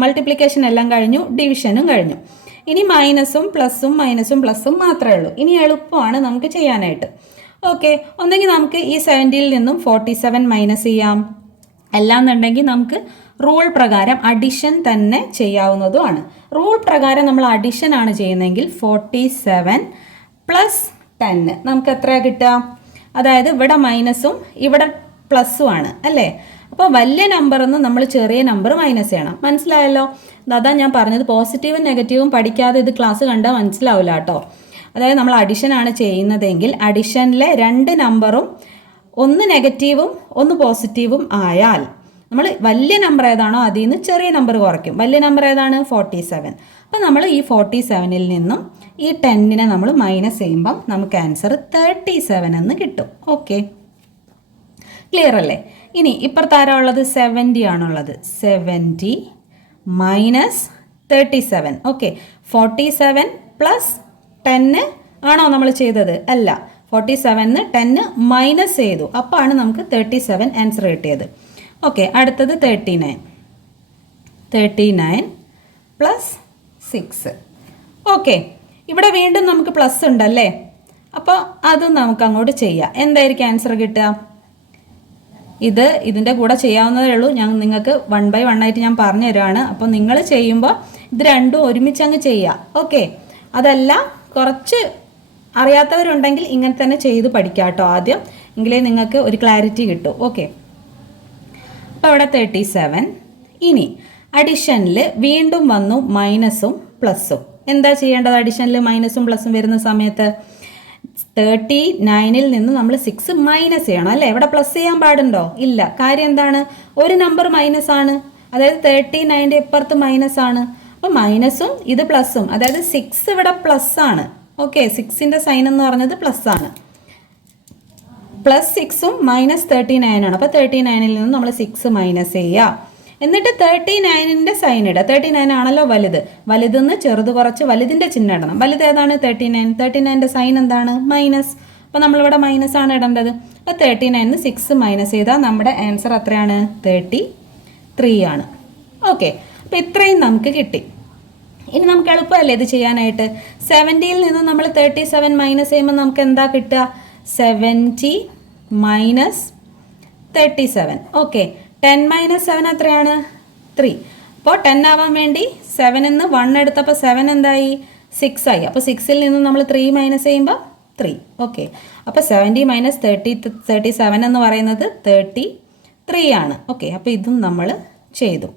മൾട്ടിപ്ലിക്കേഷൻ എല്ലാം കഴിഞ്ഞു, ഡിവിഷനും കഴിഞ്ഞു. ഇനി മൈനസും പ്ലസും മൈനസും പ്ലസും മാത്രമേ ഉള്ളൂ. ഇനി എളുപ്പമാണ് നമുക്ക് ചെയ്യാനായിട്ട്. ഓക്കെ, ഒന്നെങ്കിൽ നമുക്ക് ഈ 70ൽ നിന്നും 47 മൈനസ് ചെയ്യാം, അല്ലാന്നുണ്ടെങ്കിൽ നമുക്ക് റൂൾ പ്രകാരം അഡിഷൻ തന്നെ ചെയ്യാവുന്നതുമാണ്. റൂൾ പ്രകാരം നമ്മൾ അഡിഷൻ ആണ് ചെയ്യുന്നതെങ്കിൽ 47 പ്ലസ് 10 നമുക്ക് എത്ര കിട്ടുക? അതായത് ഇവിടെ മൈനസും ഇവിടെ പ്ലസ്സും ആണ് അല്ലേ. അപ്പോൾ വലിയ നമ്പറിൽ നിന്ന് നമ്മൾ ചെറിയ നമ്പർ മൈനസ് ചെയ്യണം. മനസ്സിലായല്ലോ? അതാ ഞാൻ പറഞ്ഞത്, പോസിറ്റീവും നെഗറ്റീവും പഠിക്കാതെ ഇത് ക്ലാസ് കണ്ടാൽ മനസ്സിലാവില്ല കേട്ടോ. അതായത് നമ്മൾ അഡിഷൻ ആണ് ചെയ്യുന്നതെങ്കിൽ അഡിഷനിലെ 2 നമ്പറും ഒന്ന് നെഗറ്റീവും ഒന്ന് പോസിറ്റീവും ആയാൽ നമ്മൾ വലിയ നമ്പർ ഏതാണോ അതിൽ നിന്ന് ചെറിയ നമ്പർ കുറയ്ക്കും. വലിയ നമ്പർ ഏതാണ്? 47. അപ്പോൾ നമ്മൾ ഈ 47ൽ നിന്നും ഈ 10നെ നമ്മൾ മൈനസ് ചെയ്യുമ്പം നമുക്ക് ആൻസർ 37 എന്ന് കിട്ടും. ഓക്കെ, ക്ലിയർ അല്ലേ? ഇനി ഇപ്പുറത്താരാ ഉള്ളത്? 70 ആണുള്ളത്. 70 മൈനസ് 37. ഓക്കെ, 47 പ്ലസ് 10 ആണോ നമ്മൾ ചെയ്തത്? അല്ല, 47ന് 10 മൈനസ് ചെയ്തു, അപ്പോൾ ആണ് നമുക്ക് 37 ആൻസർ കിട്ടിയത്. ഓക്കെ, അടുത്തത് 39 പ്ലസ് 6. ഓക്കെ, ഇവിടെ വീണ്ടും നമുക്ക് പ്ലസ് ഉണ്ടല്ലേ. അപ്പോൾ അതും നമുക്ക് അങ്ങോട്ട് ചെയ്യാം. എന്തായിരിക്കും ആൻസർ കിട്ടുക? ഇതിൻ്റെ കൂടെ ചെയ്യാവുന്നതേ ഉള്ളൂ. ഞാൻ നിങ്ങൾക്ക് 1 by 1 ആയിട്ട് ഞാൻ പറഞ്ഞു തരുവാണ്. അപ്പോൾ നിങ്ങൾ ചെയ്യുമ്പോൾ ഇത് രണ്ടും ഒരുമിച്ച് അങ്ങ് ചെയ്യുക. ഓക്കെ, അതല്ല കുറച്ച് അറിയാത്തവരുണ്ടെങ്കിൽ ഇങ്ങനെ തന്നെ ചെയ്ത് പഠിക്കാം കേട്ടോ ആദ്യം, എങ്കിലേ നിങ്ങൾക്ക് ഒരു ക്ലാരിറ്റി കിട്ടും. ഓക്കെ, അപ്പോൾ ഇവിടെ 37. ഇനി അഡിഷനിൽ വീണ്ടും വന്നു മൈനസും പ്ലസും. എന്താ ചെയ്യേണ്ടത്? അഡിഷനിൽ മൈനസും പ്ലസും വരുന്ന സമയത്ത് 39-ൽ നിന്ന് നമ്മൾ 6 മൈനസ് ചെയ്യണം അല്ലേ? ഇവിടെ പ്ലസ് ചെയ്യാൻ പാടുണ്ടോ? ഇല്ല. കാര്യം എന്താണ്? ഒരു നമ്പർ മൈനസ് ആണ്, അതായത് 39ൻ്റെ ഇപ്പുറത്ത് മൈനസ് ആണ്. അപ്പോൾ മൈനസും ഇത് പ്ലസും, അതായത് 6 ഇവിടെ പ്ലസ് ആണ്. ഓക്കെ, 6ൻ്റെ സൈൻ എന്ന് പറഞ്ഞത് പ്ലസ് ആണ്. +6ഉം -39 ആണ്. അപ്പോൾ 39ൽ നിന്ന് നമ്മൾ 6 മൈനസ് ചെയ്യുക. എന്നിട്ട് 39ൻ്റെ സൈൻ ഇടുക. 39 ആണല്ലോ വലുത്. വലുതെന്ന് ചെറുത് കുറച്ച് വലുതിൻ്റെ ചിഹ്നം ഇടണം. വലുത് ഏതാണ്? 39. 39ൻ്റെ സൈൻ എന്താണ്? മൈനസ്. അപ്പോൾ നമ്മളിവിടെ മൈനസ് ആണ് ഇടേണ്ടത്. അപ്പോൾ 39ന് 6 മൈനസ് ചെയ്താൽ നമ്മുടെ ആൻസർ എത്രയാണ്? 33 ആണ്. ഓക്കെ, അപ്പോൾ ഇത്രയും നമുക്ക് കിട്ടി. ഇനി നമുക്ക് എളുപ്പമല്ലേ ഇത് ചെയ്യാനായിട്ട്? 70ൽ നിന്ന് നമ്മൾ 37 മൈനസ് ചെയ്യുമ്പോൾ നമുക്ക് എന്താ കിട്ടുക? 70 മൈനസ് 37. ഓക്കെ, 10 മൈനസ് 7 എത്രയാണ്? 3. അപ്പോൾ 10 ആവാൻ വേണ്ടി 7ൽ നിന്ന് 1 എടുത്തപ്പോൾ 7 എന്തായി? 6 ആയി. അപ്പോൾ 6ൽ നിന്ന് നമ്മൾ 3 മൈനസ് ചെയ്യുമ്പോൾ 3. ഓക്കെ, അപ്പോൾ 70 മൈനസ് 37 എന്ന് പറയുന്നത് 33 ആണ്. ഓക്കെ, അപ്പോൾ ഇതും നമ്മൾ ചെയ്തു.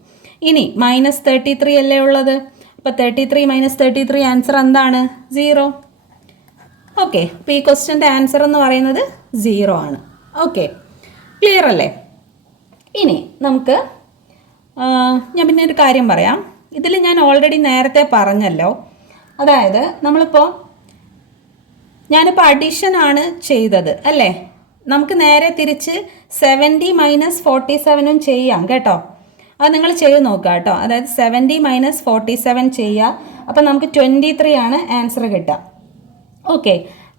ഇനി -33 അല്ലേ ഉള്ളത്? അപ്പോൾ 33 മൈനസ് 33 ആൻസർ എന്താണ്? 0. ഓക്കെ, അപ്പോൾ ഈ ക്വസ്റ്റ്യൻ്റെ ആൻസർ എന്ന് പറയുന്നത് 0 ആണ്. ഓക്കെ, ക്ലിയർ അല്ലേ? ഇനി നമുക്ക് ഞാൻ പിന്നെ ഒരു കാര്യം പറയാം. ഇതിൽ ഞാൻ ഓൾറെഡി നേരത്തെ പറഞ്ഞല്ലോ, അതായത് ഞാനിപ്പോൾ അഡീഷനാണ് ചെയ്തത് അല്ലേ? നമുക്ക് നേരെ തിരിച്ച് 70 മൈനസ് 47ഉം ചെയ്യാം കേട്ടോ. അത് നിങ്ങൾ ചെയ്ത് നോക്കുക കേട്ടോ. അതായത് 70 മൈനസ് 47 ചെയ്യുക. അപ്പോൾ നമുക്ക് 23 ആണ് ആൻസർ കിട്ടുക. ഓക്കെ,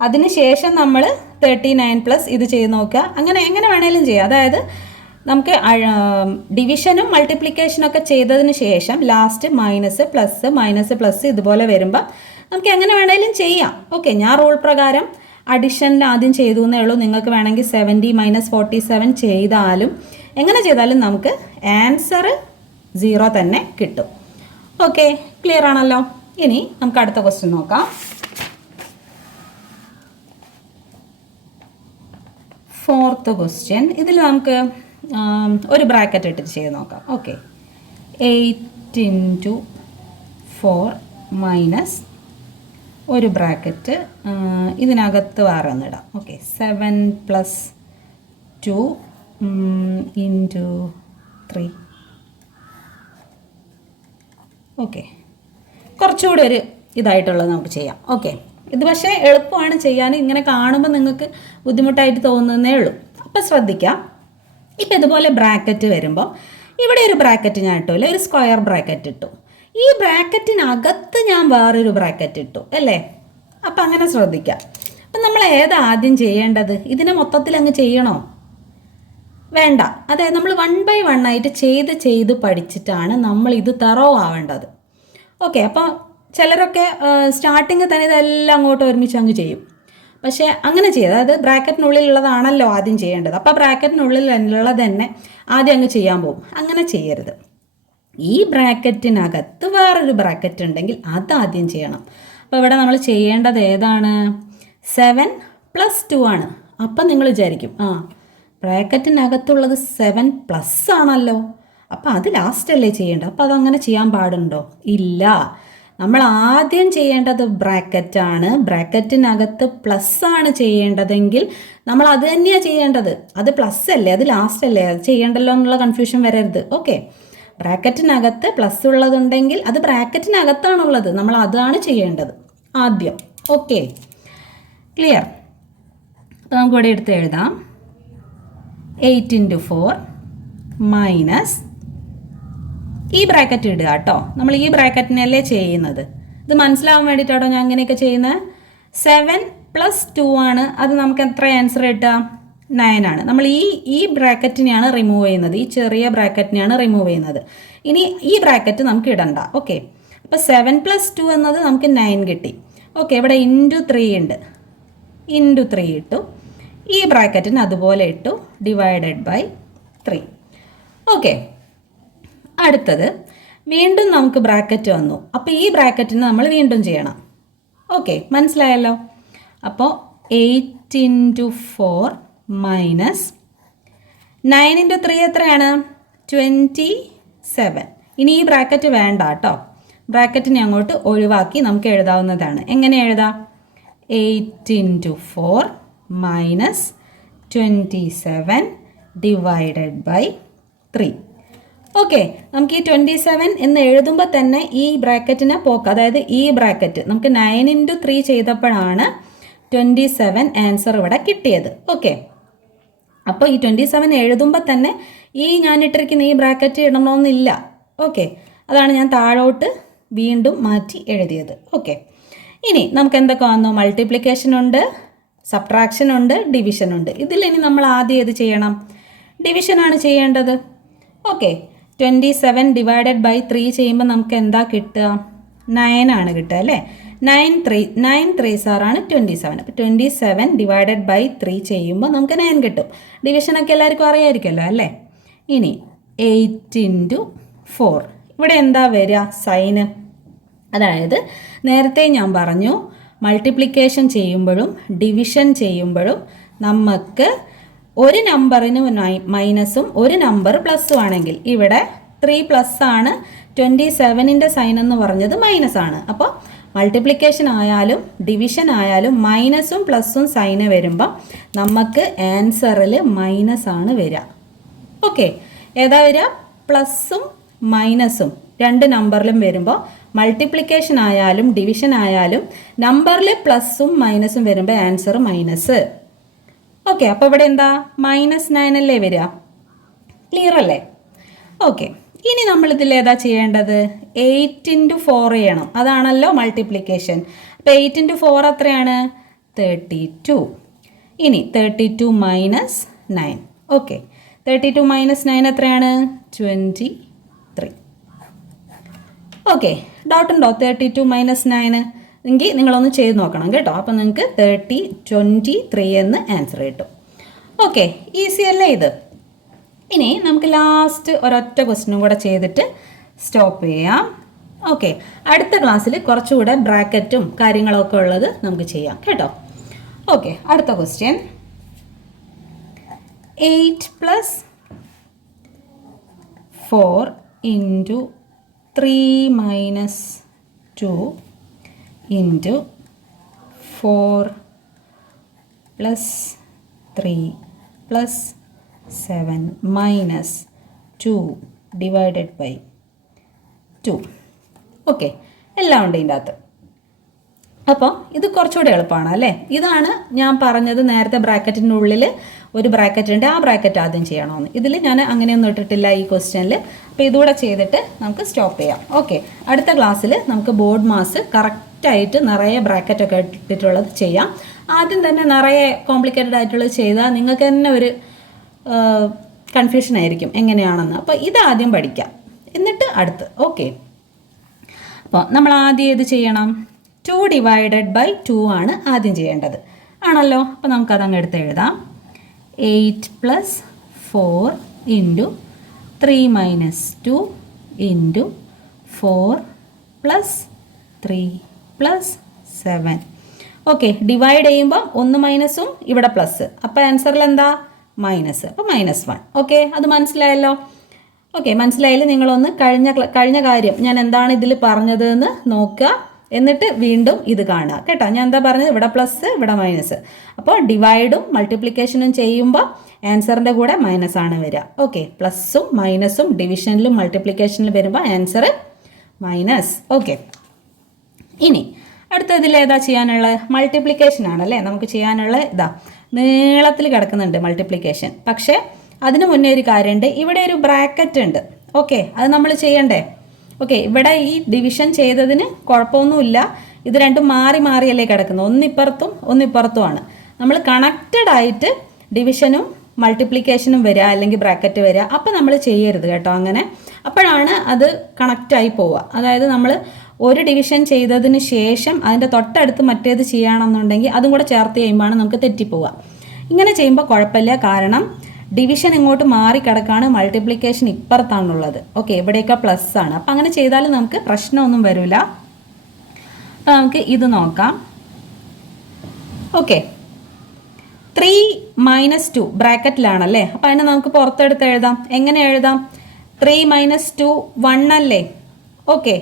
അതിനുശേഷം നമ്മൾ 39 പ്ലസ് ഇത് ചെയ്ത് നോക്കുക. അങ്ങനെ എങ്ങനെ വേണേലും ചെയ്യാം. അതായത് നമുക്ക് ഡിവിഷനും മൾട്ടിപ്ലിക്കേഷനും ഒക്കെ ചെയ്തതിന് ശേഷം ലാസ്റ്റ് മൈനസ് പ്ലസ് ഇതുപോലെ വരുമ്പോൾ നമുക്ക് എങ്ങനെ വേണേലും ചെയ്യാം. ഓക്കെ, ഞാൻ റൂൾ പ്രകാരം അഡിഷനിൽ ആദ്യം ചെയ്തു എന്നേ ഉള്ളൂ. നിങ്ങൾക്ക് വേണമെങ്കിൽ 70 മൈനസ് 47 ചെയ്താലും എങ്ങനെ ചെയ്താലും നമുക്ക് ആൻസർ 0 തന്നെ കിട്ടും. ഓക്കെ, ക്ലിയർ ആണല്ലോ? ഇനി നമുക്ക് അടുത്ത ക്വസ്റ്റ്യൻ നോക്കാം. 4th question. ഇതിൽ നമുക്ക് ഒരു ബ്രാക്കറ്റ് ഇട്ടിട്ട് ചെയ്ത് നോക്കാം. ഓക്കെ, 8 × 4 മൈനസ് ഒരു ബ്രാക്കറ്റ് ഇതിനകത്ത് വേറെ ഒന്നിടാം. ഓക്കെ, 7 + 2 × 3. ഓക്കെ, കുറച്ചുകൂടി ഒരു ഇതായിട്ടുള്ളത് നമുക്ക് ചെയ്യാം. ഓക്കെ, ഇത് പക്ഷേ എളുപ്പമാണ് ചെയ്യാൻ. ഇങ്ങനെ കാണുമ്പോൾ നിങ്ങൾക്ക് ബുദ്ധിമുട്ടായിട്ട് തോന്നുന്നേ ഉള്ളൂ. അപ്പോൾ ശ്രദ്ധിക്കാം. ഇപ്പം ഇതുപോലെ ബ്രാക്കറ്റ് വരുമ്പോൾ ഇവിടെ ഒരു ബ്രാക്കറ്റ് ഞാൻ ഇട്ടില്ല, ഒരു സ്ക്വയർ ബ്രാക്കറ്റ് ഇട്ടു. ഈ ബ്രാക്കറ്റിനകത്ത് ഞാൻ വേറൊരു ബ്രാക്കറ്റ് ഇട്ടു അല്ലേ? അപ്പം അങ്ങനെ ശ്രദ്ധിക്കാം. അപ്പം നമ്മൾ ഏതാ ആദ്യം ചെയ്യേണ്ടത്? ഇതിനെ മൊത്തത്തിൽ അങ്ങ് ചെയ്യണോ? വേണ്ട. അതായത് നമ്മൾ 1 by 1 ആയിട്ട് ചെയ്ത് പഠിച്ചിട്ടാണ് നമ്മൾ ഇത് തറോ ആവേണ്ടത്. ഓക്കെ, അപ്പോൾ ചിലരൊക്കെ സ്റ്റാർട്ടിങ് തന്നെ ഇതെല്ലാം അങ്ങോട്ട് ഒരുമിച്ച് അങ്ങ് ചെയ്യും. പക്ഷേ അങ്ങനെ ചെയ്ത്, അതായത് ബ്രാക്കറ്റിനുള്ളിലുള്ളതാണല്ലോ ആദ്യം ചെയ്യേണ്ടത്. അപ്പോൾ ബ്രാക്കറ്റിനുള്ളിലുള്ളത് തന്നെ ആദ്യം അങ്ങ് ചെയ്യാൻ പോകും. അങ്ങനെ ചെയ്യരുത്. ഈ ബ്രാക്കറ്റിനകത്ത് വേറൊരു ബ്രാക്കറ്റ് ഉണ്ടെങ്കിൽ അതാദ്യം ചെയ്യണം. അപ്പോൾ ഇവിടെ നമ്മൾ ചെയ്യേണ്ടത് ഏതാണ്? 7 + 2 ആണ്. അപ്പം നിങ്ങൾ വിചാരിക്കും ബ്രാക്കറ്റിനകത്തുള്ളത് 7+ ആണല്ലോ, അപ്പം അത് ലാസ്റ്റല്ലേ ചെയ്യേണ്ടത്. അപ്പോൾ അതങ്ങനെ ചെയ്യാൻ പാടുണ്ടോ? ഇല്ല. നമ്മൾ ആദ്യം ചെയ്യേണ്ടത് ബ്രാക്കറ്റാണ്. ബ്രാക്കറ്റിനകത്ത് പ്ലസ് ആണ് ചെയ്യേണ്ടതെങ്കിൽ നമ്മൾ അത് തന്നെയാണ് ചെയ്യേണ്ടത്. അത് പ്ലസ് അല്ലേ, അത് ലാസ്റ്റ് അല്ലേ, അത് ചെയ്യേണ്ടല്ലോ എന്നുള്ള കൺഫ്യൂഷൻ വരരുത്. ഓക്കെ, ബ്രാക്കറ്റിനകത്ത് പ്ലസ് ഉള്ളതുണ്ടെങ്കിൽ അത് ബ്രാക്കറ്റിനകത്താണുള്ളത്, നമ്മൾ അതാണ് ചെയ്യേണ്ടത് ആദ്യം. Okay, clear? അപ്പോൾ നമുക്ക് ഇവിടെ എടുത്ത് എഴുതാം. 8 × 4 മൈനസ് ഈ ബ്രാക്കറ്റ് ഇടുക കേട്ടോ. നമ്മൾ ഈ ബ്രാക്കറ്റിനല്ലേ ചെയ്യുന്നത്. ഇത് മനസ്സിലാവാൻ വേണ്ടിയിട്ടാണോ ഞാൻ അങ്ങനെയൊക്കെ ചെയ്യുന്നത്. 7 + 2 ആണ്. അത് നമുക്ക് എത്ര ആൻസർ കിട്ടുക? 9 ആണ്. നമ്മൾ ഈ ബ്രാക്കറ്റിനെയാണ് റിമൂവ് ചെയ്യുന്നത്, ഈ ചെറിയ ബ്രാക്കറ്റിനെയാണ് റിമൂവ് ചെയ്യുന്നത്. ഇനി ഈ ബ്രാക്കറ്റ് നമുക്ക് ഇടണ്ട. ഓക്കെ, അപ്പോൾ 7 + 2 എന്നത് നമുക്ക് 9 കിട്ടി. ഓക്കെ, ഇവിടെ × 3 ഉണ്ട്. ഇൻറ്റു 3 ഇട്ടു. ഈ ബ്രാക്കറ്റിന് അതുപോലെ ഇട്ടു, ഡിവൈഡഡ് ബൈ 3. ഓക്കെ, അടുത്തത് വീണ്ടും നമുക്ക് ബ്രാക്കറ്റ് വന്നു. അപ്പോൾ ഈ ബ്രാക്കറ്റിന് നമ്മൾ വീണ്ടും ചെയ്യണം. ഓക്കെ, മനസ്സിലായല്ലോ. അപ്പോൾ 8 ഇൻറ്റു 4 മൈനസ് 9 ഇൻറ്റു 3 എത്രയാണ്? 27. ഇനി ഈ ബ്രാക്കറ്റ് വേണ്ട കേട്ടോ. ബ്രാക്കറ്റിനെ അങ്ങോട്ട് ഒഴിവാക്കി നമുക്ക് എഴുതാവുന്നതാണ്. എങ്ങനെ എഴുതാം? 8 into 4 minus 27 divided by 3. Okay, നമുക്ക് ഈ 27 എന്ന് എഴുതുമ്പോൾ തന്നെ ഈ ബ്രാക്കറ്റിനെ പോക്ക്, അതായത് ഈ ബ്രാക്കറ്റ് നമുക്ക് 9 ഇൻറ്റു 3 ചെയ്തപ്പോഴാണ് 27 ആൻസർ ഇവിടെ കിട്ടിയത്. ഓക്കെ, അപ്പോൾ ഈ 27 എഴുതുമ്പോൾ തന്നെ ഈ ഞാൻ ഇട്ടിരിക്കുന്ന ഈ ബ്രാക്കറ്റ് ഇടണമെന്നില്ല. ഓക്കെ, അതാണ് ഞാൻ താഴോട്ട് വീണ്ടും മാറ്റി എഴുതിയത്. ഓക്കെ, ഇനി നമുക്ക് എന്തൊക്കെ വന്നു? മൾട്ടിപ്ലിക്കേഷൻ ഉണ്ട്, സബ്ട്രാക്ഷൻ ഉണ്ട്, ഡിവിഷൻ ഉണ്ട്. ഇതിൽ ഇനി നമ്മൾ ആദ്യം ഏത് ചെയ്യണം? ഡിവിഷനാണ് ചെയ്യേണ്ടത്. ഓക്കെ, 27 ഡിവൈഡഡ് ബൈ 3 ചെയ്യുമ്പോൾ നമുക്ക് എന്താ കിട്ടുക? 9 ആണ് കിട്ടുക അല്ലേ? 9 3s ആണ് 27. അപ്പോൾ 27 ഡിവൈഡഡ് ബൈ 3 ചെയ്യുമ്പോൾ നമുക്ക് 9 കിട്ടും. ഡിവിഷനൊക്കെ എല്ലാവർക്കും അറിയാമായിരിക്കുമല്ലോ അല്ലേ? ഇനി 8 ഇൻറ്റു 4, ഇവിടെ എന്താ വരിക? സൈന്. അതായത് നേരത്തെ ഞാൻ പറഞ്ഞു, മൾട്ടിപ്ലിക്കേഷൻ ചെയ്യുമ്പോഴും ഡിവിഷൻ ചെയ്യുമ്പോഴും നമുക്ക് ഒരു നമ്പറിന് മൈനസും ഒരു നമ്പർ പ്ലസ്സും ആണെങ്കിൽ ഇവിടെ 3 പ്ലസ് ആണ്, 27ൻ്റെ സൈൻ എന്ന് പറഞ്ഞത് മൈനസ് ആണ്. അപ്പോൾ മൾട്ടിപ്ലിക്കേഷൻ ആയാലും ഡിവിഷൻ ആയാലും മൈനസും പ്ലസ്സും സൈന് വരുമ്പോൾ നമുക്ക് ആൻസറിൽ മൈനസ് ആണ് വരിക. ഓക്കെ, ഏതാ വരിക? പ്ലസ്സും മൈനസും രണ്ട് നമ്പറിലും വരുമ്പോൾ മൾട്ടിപ്ലിക്കേഷൻ ആയാലും ഡിവിഷൻ ആയാലും നമ്പറിൽ പ്ലസ്സും മൈനസും വരുമ്പോൾ ആൻസർ മൈനസ്. ഓക്കെ, അപ്പോൾ ഇവിടെ എന്താ? -9 അല്ലേ വരിക? ക്ലിയർ അല്ലേ? ഓക്കെ, ഇനി നമ്മളിതിൽ ഏതാ ചെയ്യേണ്ടത്? 8 ഇൻറ്റു 4 ചെയ്യണം. അതാണല്ലോ മൾട്ടിപ്ലിക്കേഷൻ. അപ്പോൾ 8 ഇൻറ്റു 4 എത്രയാണ്? 32. ഇനി 32 മൈനസ് 9. ഓക്കെ, 32 മൈനസ് 9 എത്രയാണ്? 23. ഓക്കെ, ഡൗട്ട് ഉണ്ടോ? 32 മൈനസ് 9 എങ്കിൽ നിങ്ങളൊന്ന് ചെയ്ത് നോക്കണം കേട്ടോ. അപ്പോൾ നിങ്ങൾക്ക് 23 എന്ന് ആൻസർ കിട്ടും. ഓക്കെ, ഈസി അല്ലേ ഇത്? ഇനി നമുക്ക് ലാസ്റ്റ് ഒരൊറ്റ ക്വസ്റ്റ്യനും കൂടെ ചെയ്തിട്ട് സ്റ്റോപ്പ് ചെയ്യാം. ഓക്കെ, അടുത്ത ക്ലാസ്സിൽ കുറച്ചുകൂടെ ബ്രാക്കറ്റും കാര്യങ്ങളൊക്കെ ഉള്ളത് നമുക്ക് ചെയ്യാം കേട്ടോ. ഓക്കെ, അടുത്ത question 8 plus 4 into 3 minus 2 into 4 plus 3 plus 7 minus 2 divided by 2. Okay, എല്ലാം ഉണ്ട് ഇതിൻ്റെ അകത്ത്. അപ്പോൾ ഇത് കുറച്ചുകൂടെ എളുപ്പമാണ് അല്ലേ? ഇതാണ് ഞാൻ പറഞ്ഞത് നേരത്തെ ബ്രാക്കറ്റിൻ്റെ ഉള്ളിൽ ഒരു ബ്രാക്കറ്റ് ഉണ്ട്, ആ ബ്രാക്കറ്റ് ആദ്യം ചെയ്യണമെന്ന്. ഇതിൽ ഞാൻ അങ്ങനെയൊന്നും ഇട്ടിട്ടില്ല ഈ ക്വസ്റ്റ്യനിൽ. അപ്പോൾ ഇതുകൂടെ ചെയ്തിട്ട് നമുക്ക് സ്റ്റോപ്പ് ചെയ്യാം. ഓക്കെ, അടുത്ത ക്ലാസ്സിൽ നമുക്ക് ബോർഡ് മാസ് കറക്റ്റായിട്ട് നിറയെ ബ്രാക്കറ്റൊക്കെ ഇട്ടിട്ടുള്ളത് ചെയ്യാം. ആദ്യം തന്നെ നിറയെ കോംപ്ലിക്കേറ്റഡ് ആയിട്ടുള്ളത് ചെയ്താൽ നിങ്ങൾക്ക് തന്നെ ഒരു കൺഫ്യൂഷൻ ആയിരിക്കും എങ്ങനെയാണെന്ന്. അപ്പോൾ ഇതാദ്യം പഠിക്കാം, എന്നിട്ട് അടുത്ത്. ഓക്കെ, അപ്പോൾ നമ്മൾ ആദ്യം ഏത് ചെയ്യണം? 2 ഡിവൈഡഡ് ബൈ 2 ആണ് ആദ്യം ചെയ്യേണ്ടത് ആണല്ലോ. അപ്പോൾ നമുക്കതങ്ങ് എടുത്ത് എഴുതാം. 8 plus 4 into 3 minus 2 into 4 plus 3 plus 7. Okay, divide ചെയ്യുമ്പോൾ 1 മൈനസും ഇവിടെ പ്ലസ്, അപ്പോൾ ആൻസറിൽ എന്താ? മൈനസ്. അപ്പോൾ -1. ഓക്കെ, അത് മനസ്സിലായല്ലോ? ഓക്കെ, മനസ്സിലായാലും നിങ്ങളൊന്ന് കഴിഞ്ഞ കാര്യം ഞാൻ എന്താണ് ഇതിൽ പറഞ്ഞതെന്ന് നോക്കുക, എന്നിട്ട് വീണ്ടും ഇത് കാണുക കേട്ടോ. ഞാൻ എന്താ പറഞ്ഞത്? ഇവിടെ പ്ലസ്, ഇവിടെ മൈനസ്. അപ്പോൾ ഡിവൈഡും മൾട്ടിപ്ലിക്കേഷനും ചെയ്യുമ്പോൾ ആൻസറിൻ്റെ കൂടെ മൈനസ് ആണ് വരിക. ഓക്കെ, പ്ലസ്സും മൈനസും ഡിവിഷനിലും മൾട്ടിപ്ലിക്കേഷനിലും വരുമ്പോൾ ആൻസർ മൈനസ്. ഓക്കെ, ഇനി അടുത്തതിൽ ഏതാ ചെയ്യാനുള്ളത്? മൾട്ടിപ്ലിക്കേഷൻ ആണല്ലേ നമുക്ക് ചെയ്യാനുള്ള. ഇതാ നീളത്തിൽ കിടക്കുന്നുണ്ട് മൾട്ടിപ്ലിക്കേഷൻ. പക്ഷേ അതിന് മുന്നേ ഒരു കാര്യമുണ്ട്, ഇവിടെ ഒരു ബ്രാക്കറ്റ് ഉണ്ട്. ഓക്കെ, അത് നമ്മൾ ചെയ്യണ്ടേ? ഓക്കെ, ഇവിടെ ഈ ഡിവിഷൻ ചെയ്തതിന് കുഴപ്പമൊന്നുമില്ല. ഇത് രണ്ടും മാറി മാറിയല്ലേ കിടക്കുന്നത്, ഒന്നിപ്പുറത്തും ഒന്നിപ്പുറത്തുമാണ്. നമ്മൾ കണക്റ്റഡ് ആയിട്ട് ഡിവിഷനും മൾട്ടിപ്ലിക്കേഷനും വരിക, അല്ലെങ്കിൽ ബ്രാക്കറ്റ് വരിക. അപ്പോൾ നമ്മൾ ചെയ്യരുത് കേട്ടോ അങ്ങനെ. അപ്പോഴാണ് അത് കണക്റ്റായി പോവുക. അതായത് നമ്മൾ ഒരു ഡിവിഷൻ ചെയ്തതിന് ശേഷം അതിൻ്റെ തൊട്ടടുത്ത് മറ്റേത് ചെയ്യുകയാണെന്നുണ്ടെങ്കിൽ അതും കൂടെ ചേർത്ത് കഴിയുമ്പോഴാണ് നമുക്ക് തെറ്റിപ്പോവുക. ഇങ്ങനെ ചെയ്യുമ്പോൾ കുഴപ്പമില്ല, കാരണം ഡിവിഷൻ ഇങ്ങോട്ട് മാറിക്കിടക്കാണ്, മൾട്ടിപ്ലിക്കേഷൻ ഇപ്പുറത്താണുള്ളത്. ഓക്കെ, ഇവിടെയൊക്കെ പ്ലസ് ആണ്. അപ്പം അങ്ങനെ ചെയ്താലും നമുക്ക് പ്രശ്നമൊന്നും വരില്ല. അപ്പം നമുക്ക് ഇത് നോക്കാം. ഓക്കെ, 3 - 2 ബ്രാക്കറ്റിലാണല്ലേ. അപ്പം അതിനെ നമുക്ക് പുറത്തെടുത്ത് എഴുതാം. എങ്ങനെ എഴുതാം? 3 - 2 1 അല്ലേ. ഓക്കെ,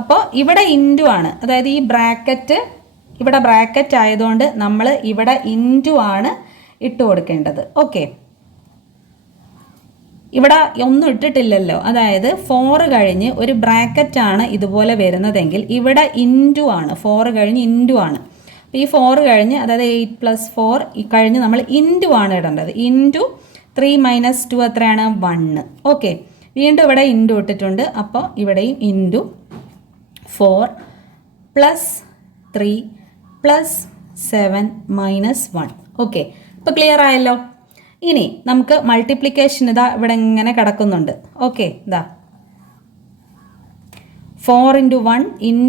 അപ്പോൾ ഇവിടെ ഇൻറ്റു ആണ്, അതായത് ഈ ബ്രാക്കറ്റ് ഇവിടെ ബ്രാക്കറ്റ് ആയതുകൊണ്ട് നമ്മൾ ഇവിടെ ഇൻറ്റു ആണ് ഇട്ട് കൊടുക്കേണ്ടത്. ഓക്കെ, ഇവിടെ ഒന്നും ഇട്ടിട്ടില്ലല്ലോ, അതായത് 4 കഴിഞ്ഞ് ഒരു ബ്രാക്കറ്റാണ് ഇതുപോലെ വരുന്നതെങ്കിൽ ഇവിടെ ഇൻറ്റു ആണ്, 4 കഴിഞ്ഞ് ഇൻറ്റു ആണ്. അപ്പോൾ ഈ 4 കഴിഞ്ഞ്, അതായത് 8 + 4 കഴിഞ്ഞ് നമ്മൾ ഇൻറ്റു ആണ് ഇടേണ്ടത്. ഇൻറ്റു 3 - 2 എത്രയാണ്? 1. ഓക്കെ, വീണ്ടും ഇവിടെ ഇൻറ്റു ഇട്ടിട്ടുണ്ട്. അപ്പോൾ ഇവിടെയും ഇൻറ്റു 4 + 3 + 7 - 1. ഓക്കെ, ഇപ്പോൾ ക്ലിയർ ആയല്ലോ. ഇനി നമുക്ക് മൾട്ടിപ്ലിക്കേഷൻ ഇതാ ഇവിടെ ഇങ്ങനെ കിടക്കുന്നുണ്ട്. ഓക്കെ, ഇതാ 4 × 1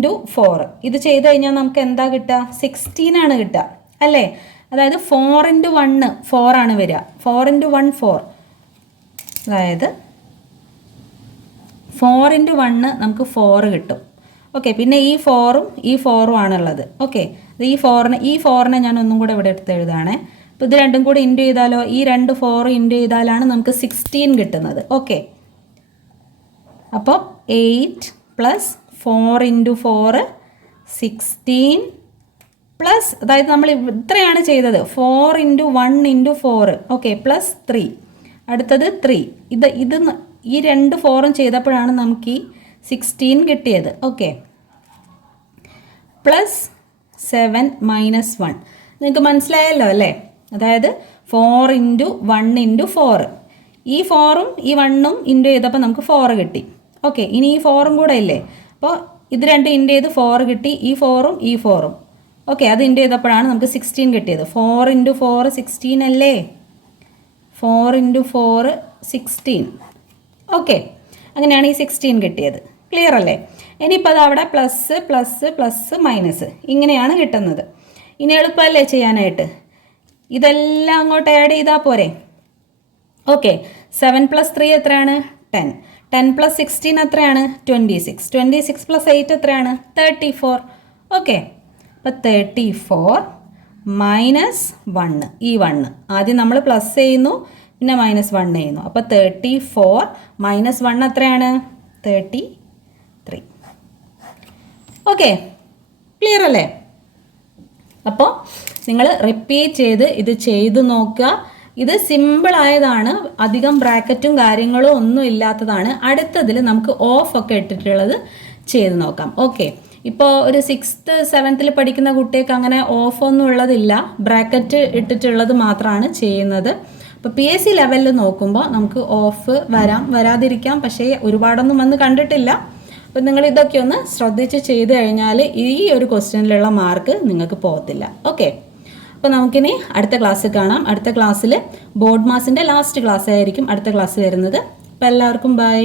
× 4. ഇത് ചെയ്ത് കഴിഞ്ഞാൽ നമുക്ക് എന്താ കിട്ടുക? 16 ആണ് കിട്ടുക അല്ലേ. അതായത് 4 × 1 4 ആണ് വരിക. 4 × 1 4, അതായത് 4 × 1 നമുക്ക് 4 കിട്ടും. ഓക്കെ, പിന്നെ ഈ 4ഉം ഈ 4ഉം ആണുള്ളത്. ഓക്കെ, ഈ 4നെ ഞാൻ ഒന്നും കൂടെ ഇവിടെ എടുത്ത് എഴുതാണ്. അപ്പോൾ ഇത് രണ്ടും കൂടി ഇൻറ്റു ചെയ്താലോ, ഈ 2 4 ഇൻറ്റു ചെയ്താലാണ് നമുക്ക് 16 കിട്ടുന്നത്. ഓക്കെ, അപ്പോൾ 8 + 4 × 4 16 പ്ലസ്, അതായത് നമ്മൾ ഇത്രയാണ് ചെയ്തത്, 4 × 1 × 4. ഓക്കെ, +3. അടുത്തത് 3. ഇത് ഈ 2 4ഉം ചെയ്തപ്പോഴാണ് നമുക്ക് ഈ 16 കിട്ടിയത്. ഓക്കെ, +7 - 1. നിങ്ങൾക്ക് മനസ്സിലായല്ലോ അല്ലേ. അതായത് 4 × 1 × 4. ഈ 4ഉം ഈ 1ഉം ഇൻറ്റു ചെയ്തപ്പോൾ നമുക്ക് 4 കിട്ടി. ഓക്കെ, ഇനി ഈ 4ഉം കൂടെ ഇല്ലേ, അപ്പോൾ ഇത് രണ്ടും ഇൻറ്റു ചെയ്ത് 4 കിട്ടി. ഈ 4ഉം ഈ 4ഉം ഓക്കെ, അത് ഇൻറ്റു ചെയ്തപ്പോഴാണ് നമുക്ക് 16 കിട്ടിയത്. 4 × 4 16 അല്ലേ. 4 × 4 16. ഓക്കെ, അങ്ങനെയാണ് ഈ 16 കിട്ടിയത്. ക്ലിയർ അല്ലേ. ഇനിയിപ്പോൾ അത് അവിടെ പ്ലസ് പ്ലസ് പ്ലസ് മൈനസ് ഇങ്ങനെയാണ് കിട്ടുന്നത്. ഇനി എളുപ്പമല്ലേ ചെയ്യാനായിട്ട്, ഇതെല്ലാം അങ്ങോട്ട് ആഡ് ചെയ്താൽ പോരെ. ഓക്കെ, 7 + 3 എത്രയാണ്? 10. 10 + 16 എത്രയാണ്? 26. 26 + 8 എത്രയാണ്? 34. ഓക്കെ, അപ്പോൾ 34 - 1. ഈ 1 ആദ്യം നമ്മൾ പ്ലസ് ചെയ്യുന്നു, പിന്നെ -1 ചെയ്യുന്നു. അപ്പോൾ 34 - 1 എത്രയാണ്? 33. ഓക്കെ, ക്ലിയർ അല്ലേ. അപ്പോൾ നിങ്ങൾ റിപ്പീറ്റ് ചെയ്ത് ഇത് ചെയ്ത് നോക്കുക. ഇത് സിമ്പിൾ ആയതാണ്, അധികം ബ്രാക്കറ്റും കാര്യങ്ങളും ഒന്നും ഇല്ലാത്തതാണ്. അടുത്തതിൽ നമുക്ക് ഓഫ് ഒക്കെ ഇട്ടിട്ടുള്ളത് ചെയ്ത് നോക്കാം. ഓക്കെ, ഇപ്പോൾ ഒരു 6th 7th പഠിക്കുന്ന കുട്ടികൾക്ക് അങ്ങനെ ഓഫൊന്നും ഉള്ളതില്ല, ബ്രാക്കറ്റ് ഇട്ടിട്ടുള്ളത് മാത്രമാണ് ചെയ്യുന്നത്. അപ്പോൾ PSC ലെവലിൽ നോക്കുമ്പോൾ നമുക്ക് ഓഫ് വരാതിരിക്കാം, പക്ഷേ ഒരുപാടൊന്നും വന്ന് കണ്ടിട്ടില്ല. അപ്പോൾ നിങ്ങൾ ഇതൊക്കെ ഒന്ന് ശ്രദ്ധിച്ച് ചെയ്ത് കഴിഞ്ഞാൽ ഈ ഒരു ക്വസ്റ്റ്യനിലുള്ള മാർക്ക് നിങ്ങൾക്ക് പോകത്തില്ല. ഓക്കെ, അപ്പോൾ നമുക്കിനി അടുത്ത ക്ലാസ്സിൽ കാണാം. അടുത്ത ക്ലാസ്സിൽ ബോർഡ് മാസിൻ്റെ ലാസ്റ്റ് ക്ലാസ് ആയിരിക്കും അടുത്ത ക്ലാസ് വരുന്നത്. അപ്പോൾ എല്ലാവർക്കും ബൈ.